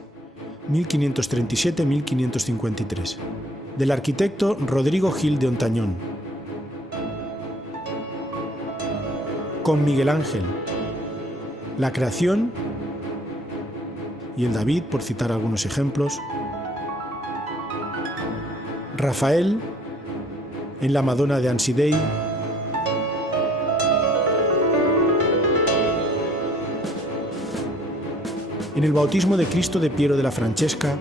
1537-1553, del arquitecto Rodrigo Gil de Ontañón. Con Miguel Ángel, la Creación y el David, por citar algunos ejemplos. Rafael, en la Madonna de Ansi Dei. En el Bautismo de Cristo de Piero de la Francesca.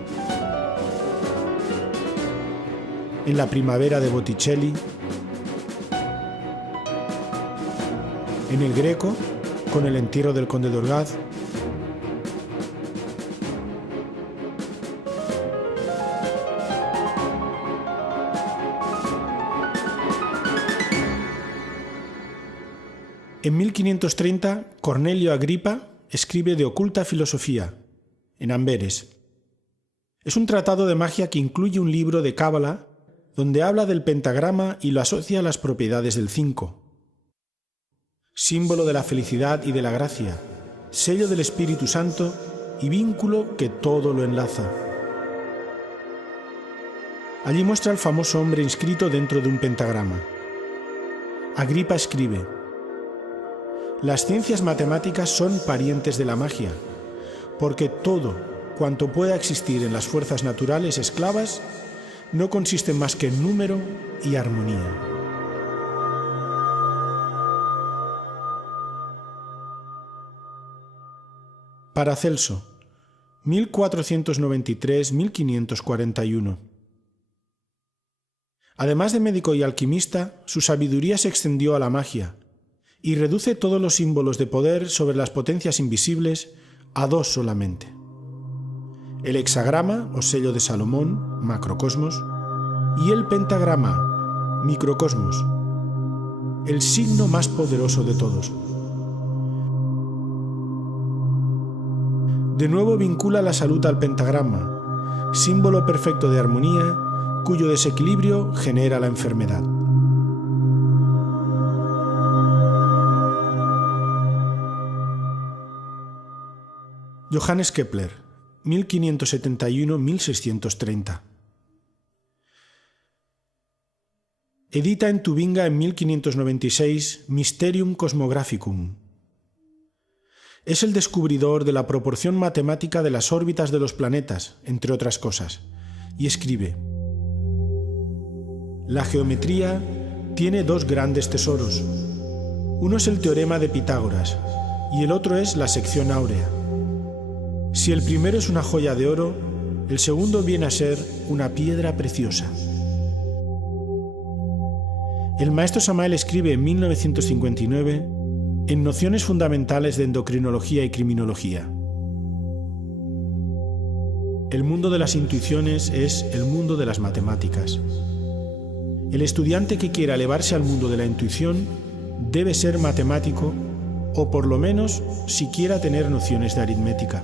En la Primavera de Botticelli. En el Greco, con el entierro del conde de Orgaz. En 1530, Cornelio Agripa escribe De oculta filosofía, en Amberes. Es un tratado de magia que incluye un libro de cábala donde habla del pentagrama y lo asocia a las propiedades del 5. Símbolo de la felicidad y de la gracia, sello del Espíritu Santo y vínculo que todo lo enlaza. Allí muestra al famoso hombre inscrito dentro de un pentagrama. Agripa escribe: las ciencias matemáticas son parientes de la magia, porque todo cuanto pueda existir en las fuerzas naturales esclavas no consiste más que en número y armonía. Paracelso, 1493-1541. Además de médico y alquimista, su sabiduría se extendió a la magia y reduce todos los símbolos de poder sobre las potencias invisibles a dos solamente: el hexagrama o sello de Salomón, macrocosmos, y el pentagrama, microcosmos, el signo más poderoso de todos. De nuevo vincula la salud al pentagrama, símbolo perfecto de armonía, cuyo desequilibrio genera la enfermedad. Johannes Kepler, 1571-1630. Edita en Tubinga en 1596 Mysterium Cosmographicum. Es el descubridor de la proporción matemática de las órbitas de los planetas, entre otras cosas, y escribe: la geometría tiene dos grandes tesoros. Uno es el teorema de Pitágoras y el otro es la sección áurea. Si el primero es una joya de oro, el segundo viene a ser una piedra preciosa. El maestro Samael escribe en 1959 en Nociones fundamentales de endocrinología y criminología: el mundo de las intuiciones es el mundo de las matemáticas. El estudiante que quiera elevarse al mundo de la intuición debe ser matemático o por lo menos siquiera tener nociones de aritmética.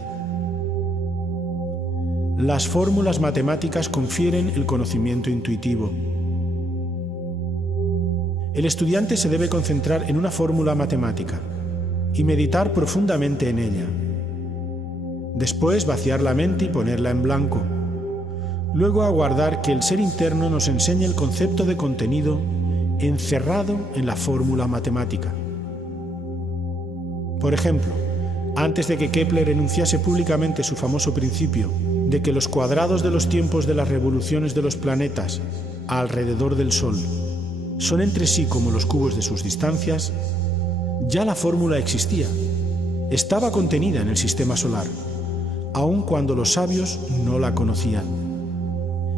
Las fórmulas matemáticas confieren el conocimiento intuitivo. El estudiante se debe concentrar en una fórmula matemática y meditar profundamente en ella. Después vaciar la mente y ponerla en blanco. Luego aguardar que el ser interno nos enseñe el concepto de contenido encerrado en la fórmula matemática. Por ejemplo, antes de que Kepler enunciase públicamente su famoso principio de que los cuadrados de los tiempos de las revoluciones de los planetas alrededor del Sol son entre sí como los cubos de sus distancias, ya la fórmula existía, estaba contenida en el sistema solar, aun cuando los sabios no la conocían.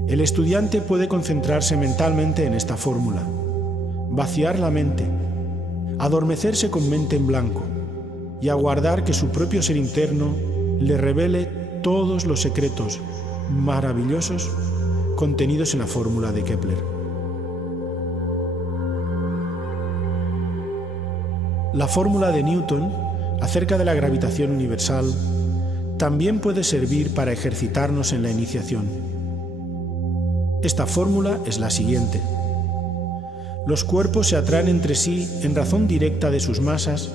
El estudiante puede concentrarse mentalmente en esta fórmula, vaciar la mente, adormecerse con mente en blanco y aguardar que su propio ser interno le revele todos los secretos maravillosos contenidos en la fórmula de Kepler. La fórmula de Newton acerca de la gravitación universal también puede servir para ejercitarnos en la iniciación. Esta fórmula es la siguiente. Los cuerpos se atraen entre sí en razón directa de sus masas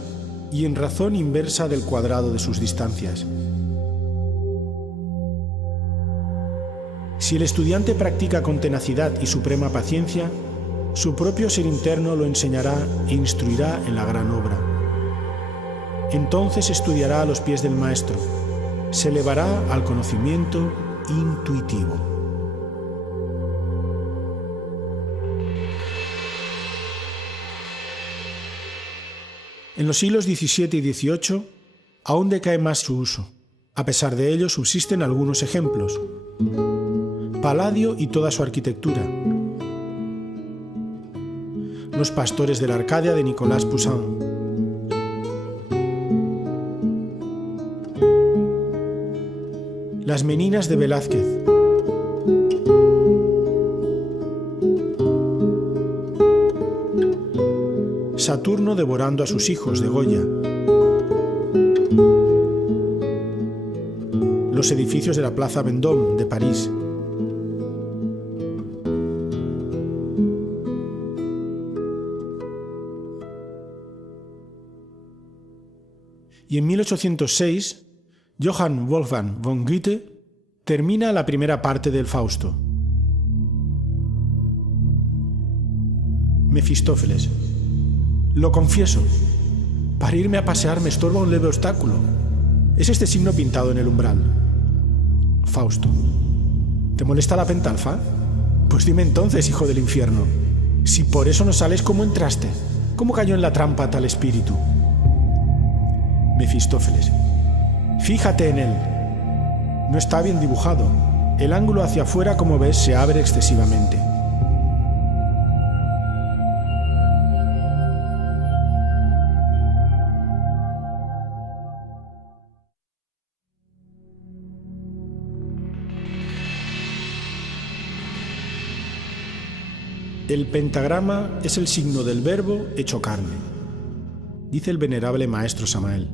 y en razón inversa del cuadrado de sus distancias. Si el estudiante practica con tenacidad y suprema paciencia, su propio ser interno lo enseñará e instruirá en la gran obra. Entonces estudiará a los pies del maestro, se elevará al conocimiento intuitivo. En los siglos XVII y XVIII aún decae más su uso. A pesar de ello, subsisten algunos ejemplos. Palladio y toda su arquitectura. Los pastores de la Arcadia de Nicolas Poussin. Las Meninas de Velázquez. Saturno devorando a sus hijos de Goya. Los edificios de la Plaza Vendôme de París. Y en 1806, Johann Wolfgang von Goethe termina la primera parte del Fausto. Mefistófeles. Lo confieso, para irme a pasear me estorba un leve obstáculo. Es este signo pintado en el umbral. Fausto. ¿Te molesta la pentalfa? Pues dime entonces, hijo del infierno, si por eso no sales, ¿cómo entraste? ¿Cómo cayó en la trampa tal espíritu? Mefistófeles. Fíjate en él. No está bien dibujado. El ángulo hacia afuera, como ves, se abre excesivamente. El pentagrama es el signo del verbo hecho carne, dice el venerable maestro Samael.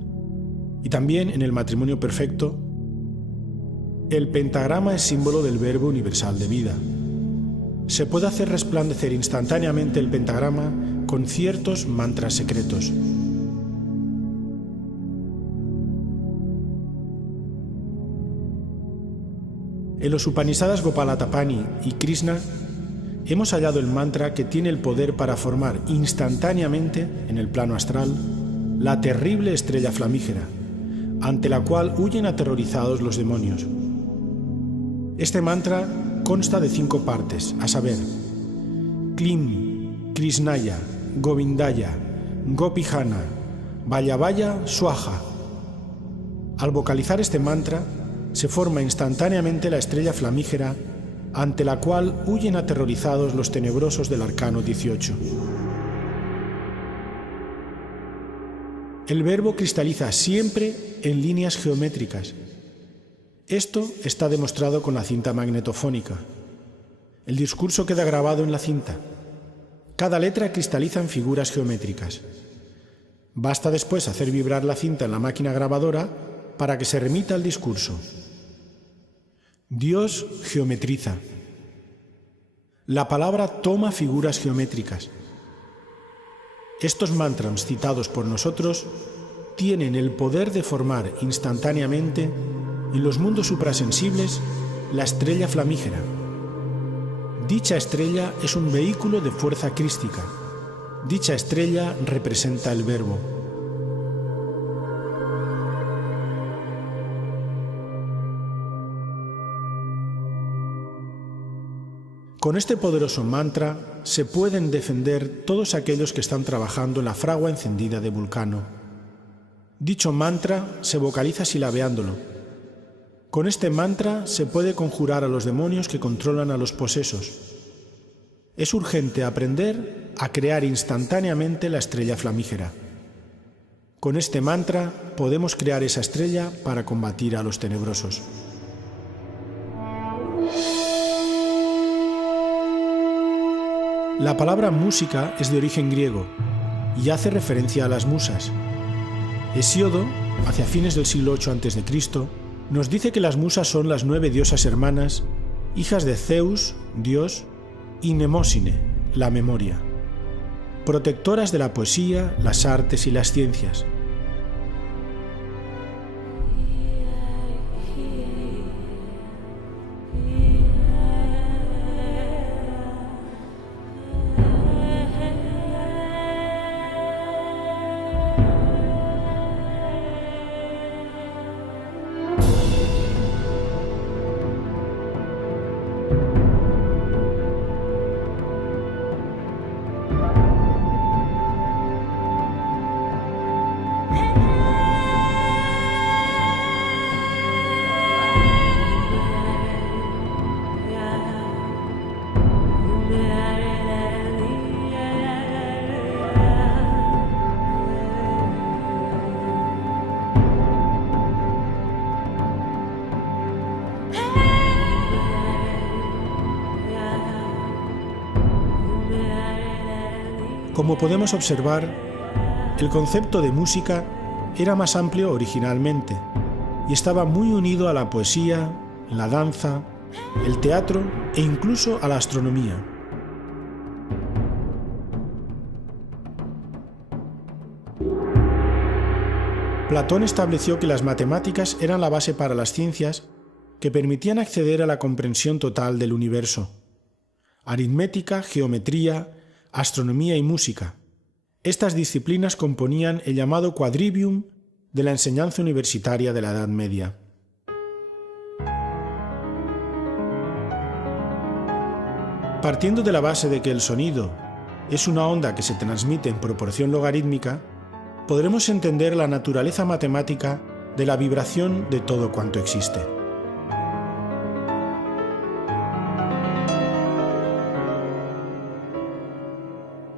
Y también en el matrimonio perfecto, el pentagrama es símbolo del verbo universal de vida. Se puede hacer resplandecer instantáneamente el pentagrama con ciertos mantras secretos. En los Upanishadas Gopalatapani y Krishna hemos hallado el mantra que tiene el poder para formar instantáneamente, en el plano astral, la terrible estrella flamígera, ante la cual huyen aterrorizados los demonios. Este mantra consta de 5 partes, a saber, Klim, Krishnaya, Govindaya, Gopihana, Vayavaya, Swaha. Al vocalizar este mantra, se forma instantáneamente la estrella flamígera ante la cual huyen aterrorizados los tenebrosos del arcano 18. El verbo cristaliza siempre en líneas geométricas. Esto está demostrado con la cinta magnetofónica. El discurso queda grabado en la cinta. Cada letra cristaliza en figuras geométricas. Basta después hacer vibrar la cinta en la máquina grabadora para que se remita el discurso. Dios geometriza. La palabra toma figuras geométricas. Estos mantras citados por nosotros tienen el poder de formar instantáneamente en los mundos suprasensibles la estrella flamígera. Dicha estrella es un vehículo de fuerza crística. Dicha estrella representa el verbo. Con este poderoso mantra se pueden defender todos aquellos que están trabajando en la fragua encendida de Vulcano. Dicho mantra se vocaliza silabeándolo. Con este mantra se puede conjurar a los demonios que controlan a los posesos. Es urgente aprender a crear instantáneamente la estrella flamígera. Con este mantra podemos crear esa estrella para combatir a los tenebrosos. La palabra música es de origen griego y hace referencia a las musas. Hesíodo, hacia fines del siglo VIII a.C., nos dice que las musas son las 9 diosas hermanas, hijas de Zeus, Dios, y Mnemósine, la memoria, protectoras de la poesía, las artes y las ciencias. Como podemos observar, el concepto de música era más amplio originalmente y estaba muy unido a la poesía, la danza, el teatro e incluso a la astronomía. Platón estableció que las matemáticas eran la base para las ciencias que permitían acceder a la comprensión total del universo. Aritmética, geometría, astronomía y música. Estas disciplinas componían el llamado quadrivium de la enseñanza universitaria de la Edad Media. Partiendo de la base de que el sonido es una onda que se transmite en proporción logarítmica, podremos entender la naturaleza matemática de la vibración de todo cuanto existe.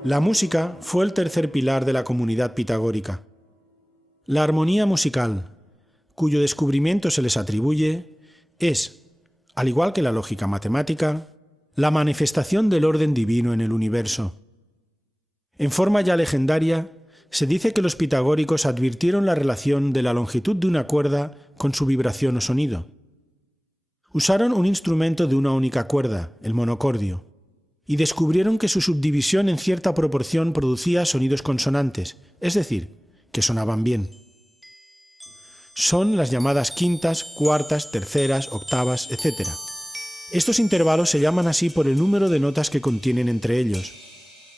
La música fue el tercer pilar de la comunidad pitagórica. La armonía musical, cuyo descubrimiento se les atribuye, es, al igual que la lógica matemática, la manifestación del orden divino en el universo. En forma ya legendaria, se dice que los pitagóricos advirtieron la relación de la longitud de una cuerda con su vibración o sonido. Usaron un instrumento de una única cuerda, el monocordio, y descubrieron que su subdivisión en cierta proporción producía sonidos consonantes, es decir, que sonaban bien. Son las llamadas quintas, cuartas, terceras, octavas, etc. Estos intervalos se llaman así por el número de notas que contienen entre ellos.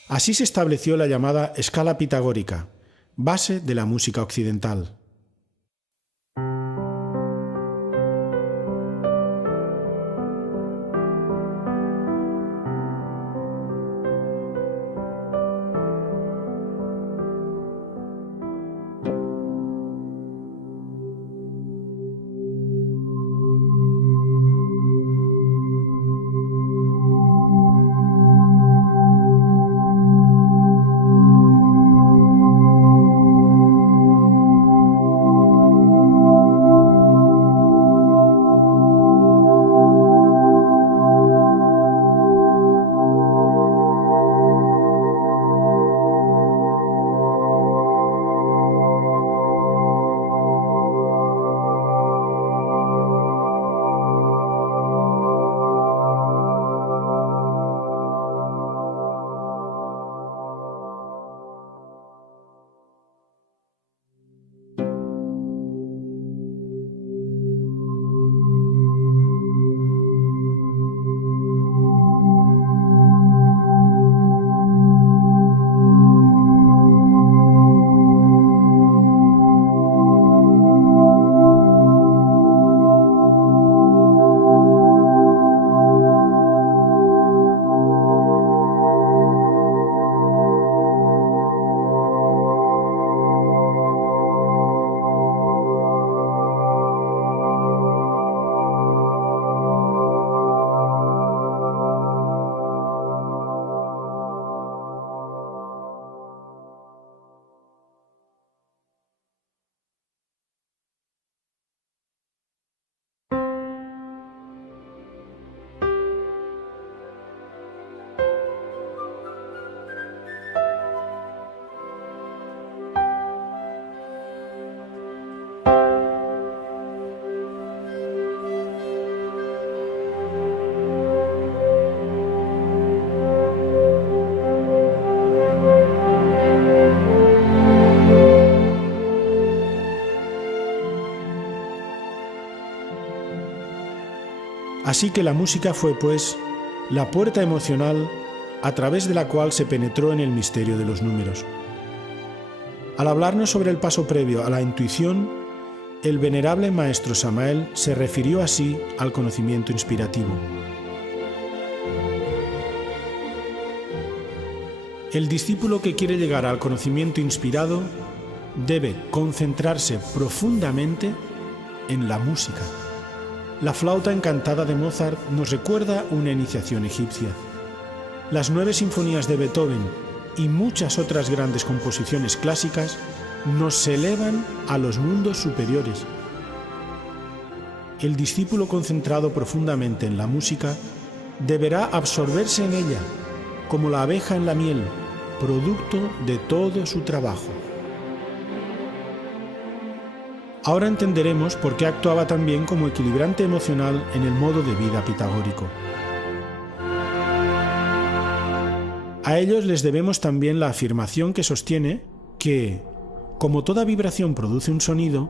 Así se estableció la llamada escala pitagórica, base de la música occidental. Así que la música fue, pues, la puerta emocional a través de la cual se penetró en el misterio de los números. Al hablarnos sobre el paso previo a la intuición, el venerable maestro Samael se refirió así al conocimiento inspirativo. El discípulo que quiere llegar al conocimiento inspirado debe concentrarse profundamente en la música. La flauta encantada de Mozart nos recuerda una iniciación egipcia. Las 9 sinfonías de Beethoven y muchas otras grandes composiciones clásicas nos elevan a los mundos superiores. El discípulo concentrado profundamente en la música deberá absorberse en ella, como la abeja en la miel, producto de todo su trabajo. Ahora entenderemos por qué actuaba también como equilibrante emocional en el modo de vida pitagórico. A ellos les debemos también la afirmación que sostiene que, como toda vibración produce un sonido,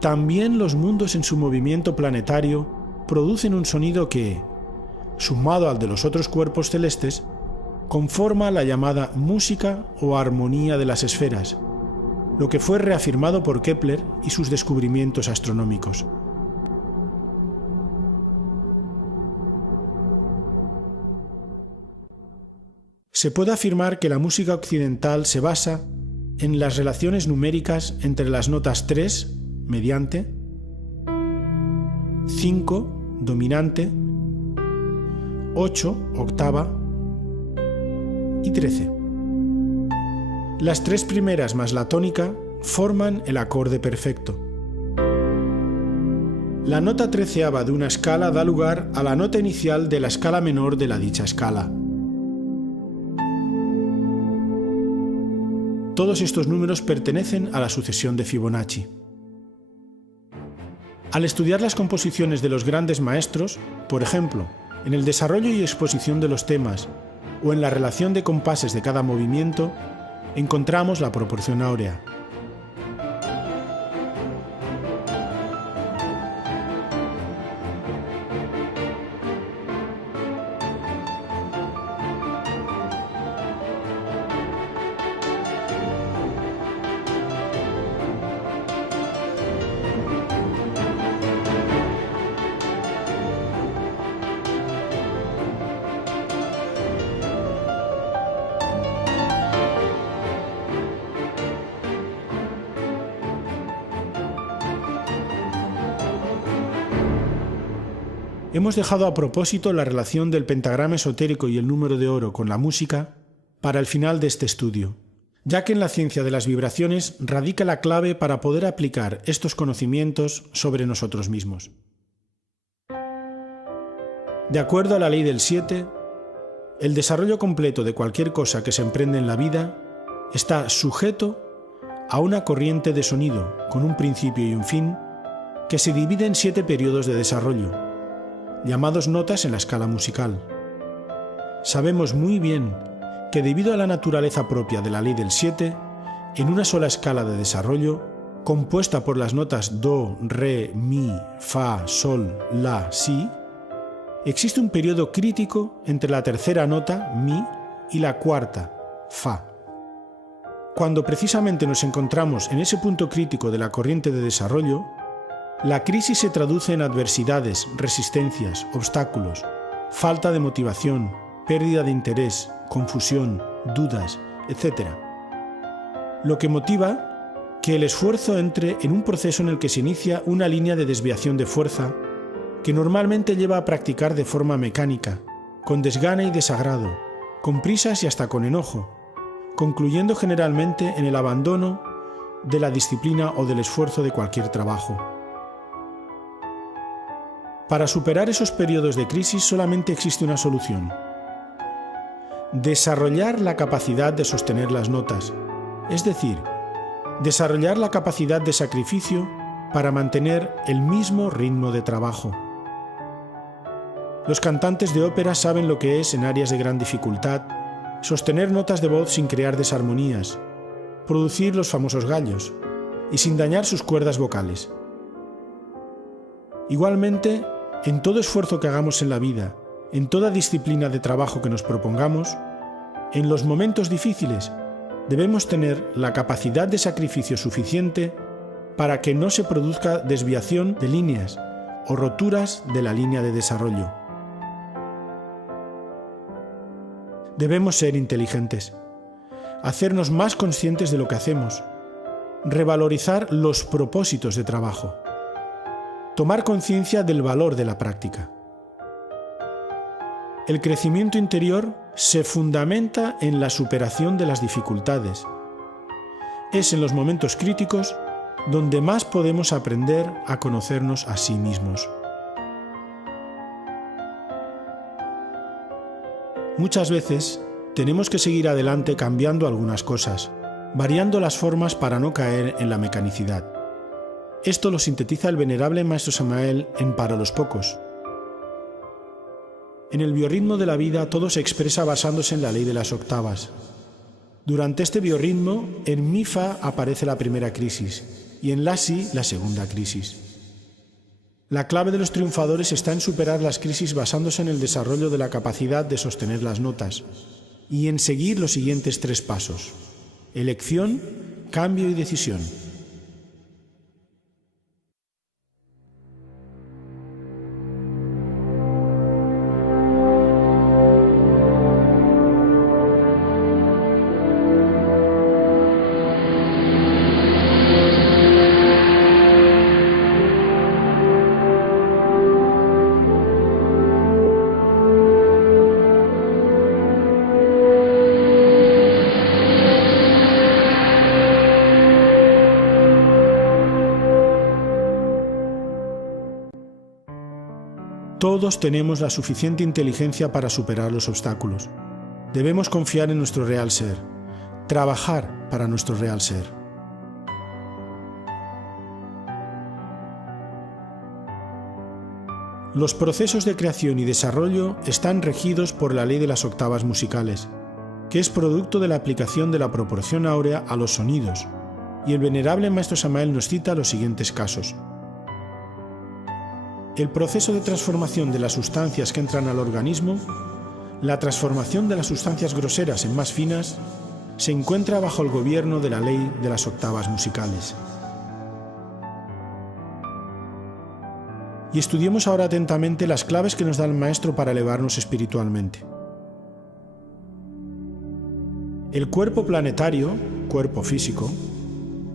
también los mundos en su movimiento planetario producen un sonido que, sumado al de los otros cuerpos celestes, conforma la llamada música o armonía de las esferas, lo que fue reafirmado por Kepler y sus descubrimientos astronómicos. Se puede afirmar que la música occidental se basa en las relaciones numéricas entre las notas 3, mediante, 5, dominante, 8, octava y 13. Las 3 primeras más la tónica forman el acorde perfecto. La nota 13ª de una escala da lugar a la nota inicial de la escala menor de la dicha escala. Todos estos números pertenecen a la sucesión de Fibonacci. Al estudiar las composiciones de los grandes maestros, por ejemplo, en el desarrollo y exposición de los temas o en la relación de compases de cada movimiento, encontramos la proporción áurea. Hemos dejado a propósito la relación del pentagrama esotérico y el número de oro con la música para el final de este estudio, ya que en la ciencia de las vibraciones radica la clave para poder aplicar estos conocimientos sobre nosotros mismos. De acuerdo a la ley del 7, el desarrollo completo de cualquier cosa que se emprende en la vida está sujeto a una corriente de sonido con un principio y un fin que se divide en 7 periodos de desarrollo, llamados notas en la escala musical. Sabemos muy bien que debido a la naturaleza propia de la ley del 7, en una sola escala de desarrollo, compuesta por las notas do, re, mi, fa, sol, la, si, existe un periodo crítico entre la tercera nota, mi, y la cuarta, fa. Cuando precisamente nos encontramos en ese punto crítico de la corriente de desarrollo, la crisis se traduce en adversidades, resistencias, obstáculos, falta de motivación, pérdida de interés, confusión, dudas, etc. Lo que motiva que el esfuerzo entre en un proceso en el que se inicia una línea de desviación de fuerza que normalmente lleva a practicar de forma mecánica, con desgana y desagrado, con prisas y hasta con enojo, concluyendo generalmente en el abandono de la disciplina o del esfuerzo de cualquier trabajo. Para superar esos periodos de crisis solamente existe una solución: desarrollar la capacidad de sostener las notas, es decir, desarrollar la capacidad de sacrificio para mantener el mismo ritmo de trabajo. Los cantantes de ópera saben lo que es, en áreas de gran dificultad, sostener notas de voz sin crear desarmonías, producir los famosos gallos y sin dañar sus cuerdas vocales. Igualmente, En todo esfuerzo que hagamos en la vida, en toda disciplina de trabajo que nos propongamos, en los momentos difíciles debemos tener la capacidad de sacrificio suficiente para que no se produzca desviación de líneas o roturas de la línea de desarrollo. Debemos ser inteligentes, hacernos más conscientes de lo que hacemos, revalorizar los propósitos de trabajo, tomar conciencia del valor de la práctica. El crecimiento interior se fundamenta en la superación de las dificultades. Es en los momentos críticos donde más podemos aprender a conocernos a sí mismos. Muchas veces tenemos que seguir adelante cambiando algunas cosas, variando las formas para no caer en la mecanicidad. Esto lo sintetiza el venerable Maestro Samael en Para los Pocos. En el biorritmo de la vida todo se expresa basándose en la ley de las octavas. Durante este biorritmo, en Mi Fa aparece la primera crisis y en La Si la segunda crisis. La clave de los triunfadores está en superar las crisis basándose en el desarrollo de la capacidad de sostener las notas y en seguir los siguientes 3 pasos: elección, cambio y decisión. Todos tenemos la suficiente inteligencia para superar los obstáculos. Debemos confiar en nuestro real ser, trabajar para nuestro real ser. Los procesos de creación y desarrollo están regidos por la ley de las octavas musicales, que es producto de la aplicación de la proporción áurea a los sonidos, y el venerable Maestro Samael nos cita los siguientes casos. El proceso de transformación de las sustancias que entran al organismo, la transformación de las sustancias groseras en más finas, se encuentra bajo el gobierno de la ley de las octavas musicales. Y estudiemos ahora atentamente las claves que nos da el Maestro para elevarnos espiritualmente. El cuerpo planetario, cuerpo físico,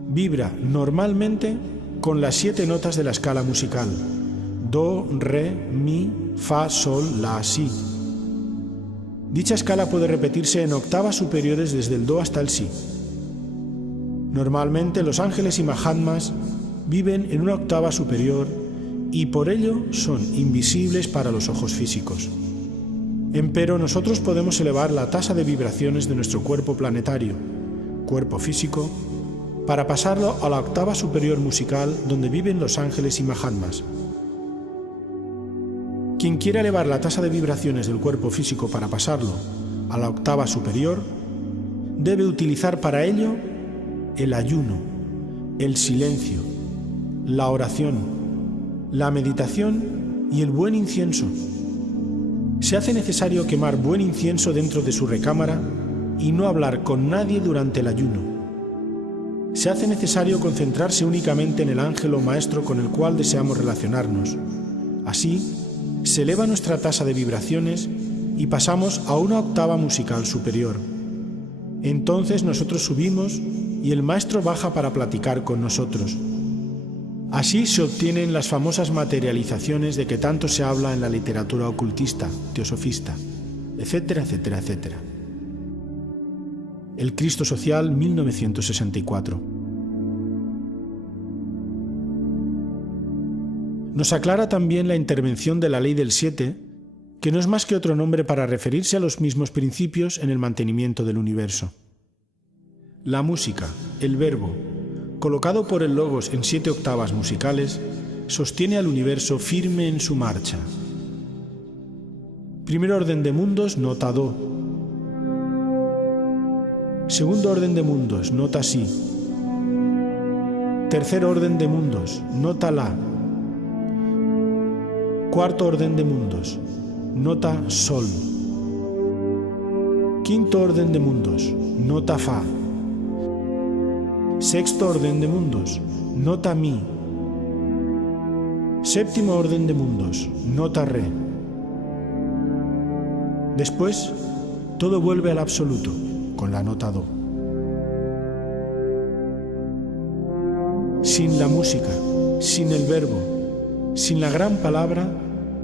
vibra normalmente con las 7 notas de la escala musical: Do, Re, Mi, Fa, Sol, La, Si. Dicha escala puede repetirse en octavas superiores desde el Do hasta el Si. Normalmente los ángeles y Mahatmas viven en una octava superior y por ello son invisibles para los ojos físicos. Empero nosotros podemos elevar la tasa de vibraciones de nuestro cuerpo planetario, cuerpo físico, para pasarlo a la octava superior musical donde viven los ángeles y Mahatmas. Quien quiera elevar la tasa de vibraciones del cuerpo físico para pasarlo a la octava superior, debe utilizar para ello el ayuno, el silencio, la oración, la meditación y el buen incienso. Se hace necesario quemar buen incienso dentro de su recámara y no hablar con nadie durante el ayuno. Se hace necesario concentrarse únicamente en el ángel o maestro con el cual deseamos relacionarnos. Así, se eleva nuestra tasa de vibraciones y pasamos a una octava musical superior. Entonces nosotros subimos y el maestro baja para platicar con nosotros. Así se obtienen las famosas materializaciones de que tanto se habla en la literatura ocultista, teosofista, etcétera, etcétera, etcétera. El Cristo Social, 1964. Nos aclara también la intervención de la ley del 7, que no es más que otro nombre para referirse a los mismos principios en el mantenimiento del universo. La música, el verbo, colocado por el Logos en 7 octavas musicales, sostiene al universo firme en su marcha. Primer orden de mundos, nota Do. Segundo orden de mundos, nota Si. Tercer orden de mundos, nota La. Cuarto orden de mundos, nota sol. Quinto orden de mundos, nota fa. Sexto orden de mundos, nota mi. Séptimo orden de mundos, nota re. Después, todo vuelve al absoluto, con la nota do. Sin la música, sin el verbo, sin la gran palabra,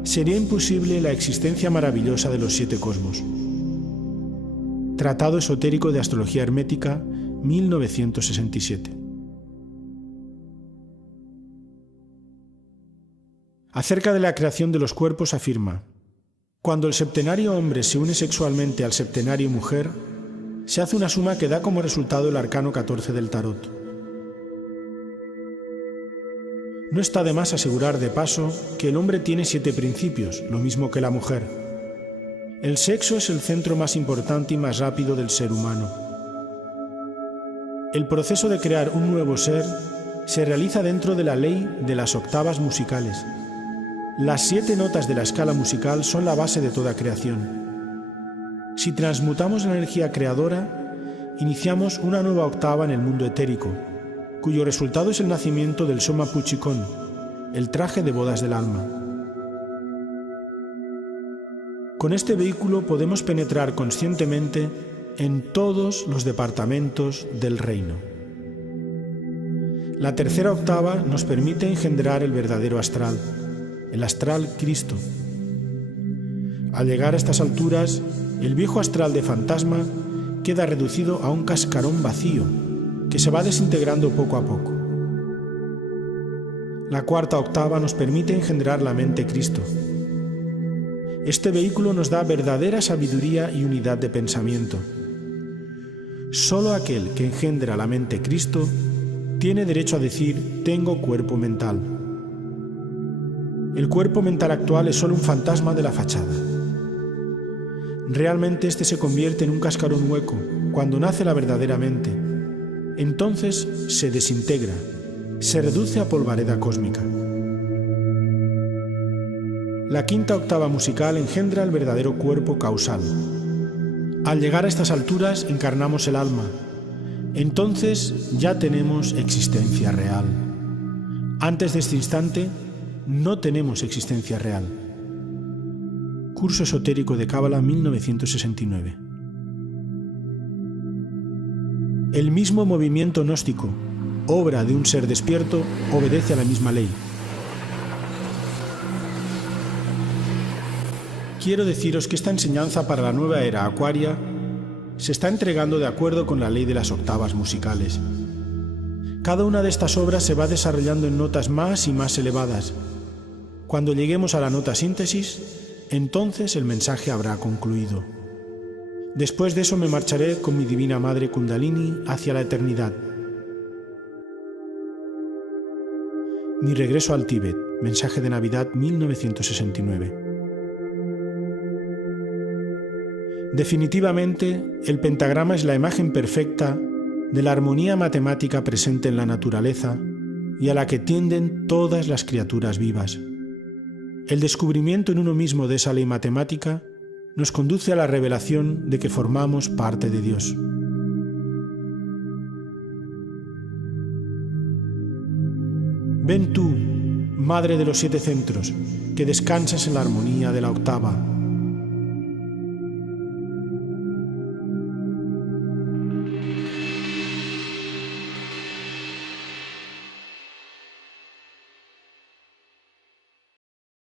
sería imposible la existencia maravillosa de los 7 cosmos. Tratado esotérico de Astrología Hermética, 1967. Acerca de la creación de los cuerpos afirma: cuando el septenario hombre se une sexualmente al septenario mujer, se hace una suma que da como resultado el arcano 14 del tarot. No está de más asegurar de paso que el hombre tiene 7 principios, lo mismo que la mujer. El sexo es el centro más importante y más rápido del ser humano. El proceso de crear un nuevo ser se realiza dentro de la ley de las octavas musicales. Las 7 notas de la escala musical son la base de toda creación. Si transmutamos la energía creadora, iniciamos una nueva octava en el mundo etérico, cuyo resultado es el nacimiento del Soma Puchikon, el traje de bodas del alma. Con este vehículo podemos penetrar conscientemente en todos los departamentos del reino. La tercera octava nos permite engendrar el verdadero astral, el astral Cristo. Al llegar a estas alturas, el viejo astral de fantasma queda reducido a un cascarón vacío, que se va desintegrando poco a poco. La cuarta octava nos permite engendrar la mente Cristo. Este vehículo nos da verdadera sabiduría y unidad de pensamiento. Solo aquel que engendra la mente Cristo tiene derecho a decir: tengo cuerpo mental. El cuerpo mental actual es solo un fantasma de la fachada. Realmente este se convierte en un cascarón hueco cuando nace la verdadera mente. Entonces se desintegra, se reduce a polvareda cósmica. La quinta octava musical engendra el verdadero cuerpo causal. Al llegar a estas alturas encarnamos el alma. Entonces ya tenemos existencia real. Antes de este instante no tenemos existencia real. Curso esotérico de Cábala 1969. El mismo movimiento gnóstico, obra de un ser despierto, obedece a la misma ley. Quiero deciros que esta enseñanza para la nueva era acuaria se está entregando de acuerdo con la ley de las octavas musicales. Cada una de estas obras se va desarrollando en notas más y más elevadas. Cuando lleguemos a la nota síntesis, entonces el mensaje habrá concluido. Después de eso me marcharé con mi divina madre Kundalini hacia la eternidad. Mi regreso al Tíbet, mensaje de Navidad 1969. Definitivamente, el pentagrama es la imagen perfecta de la armonía matemática presente en la naturaleza y a la que tienden todas las criaturas vivas. El descubrimiento en uno mismo de esa ley matemática nos conduce a la revelación de que formamos parte de Dios. Ven tú, Madre de los 7 centros, que descansas en la armonía de la octava.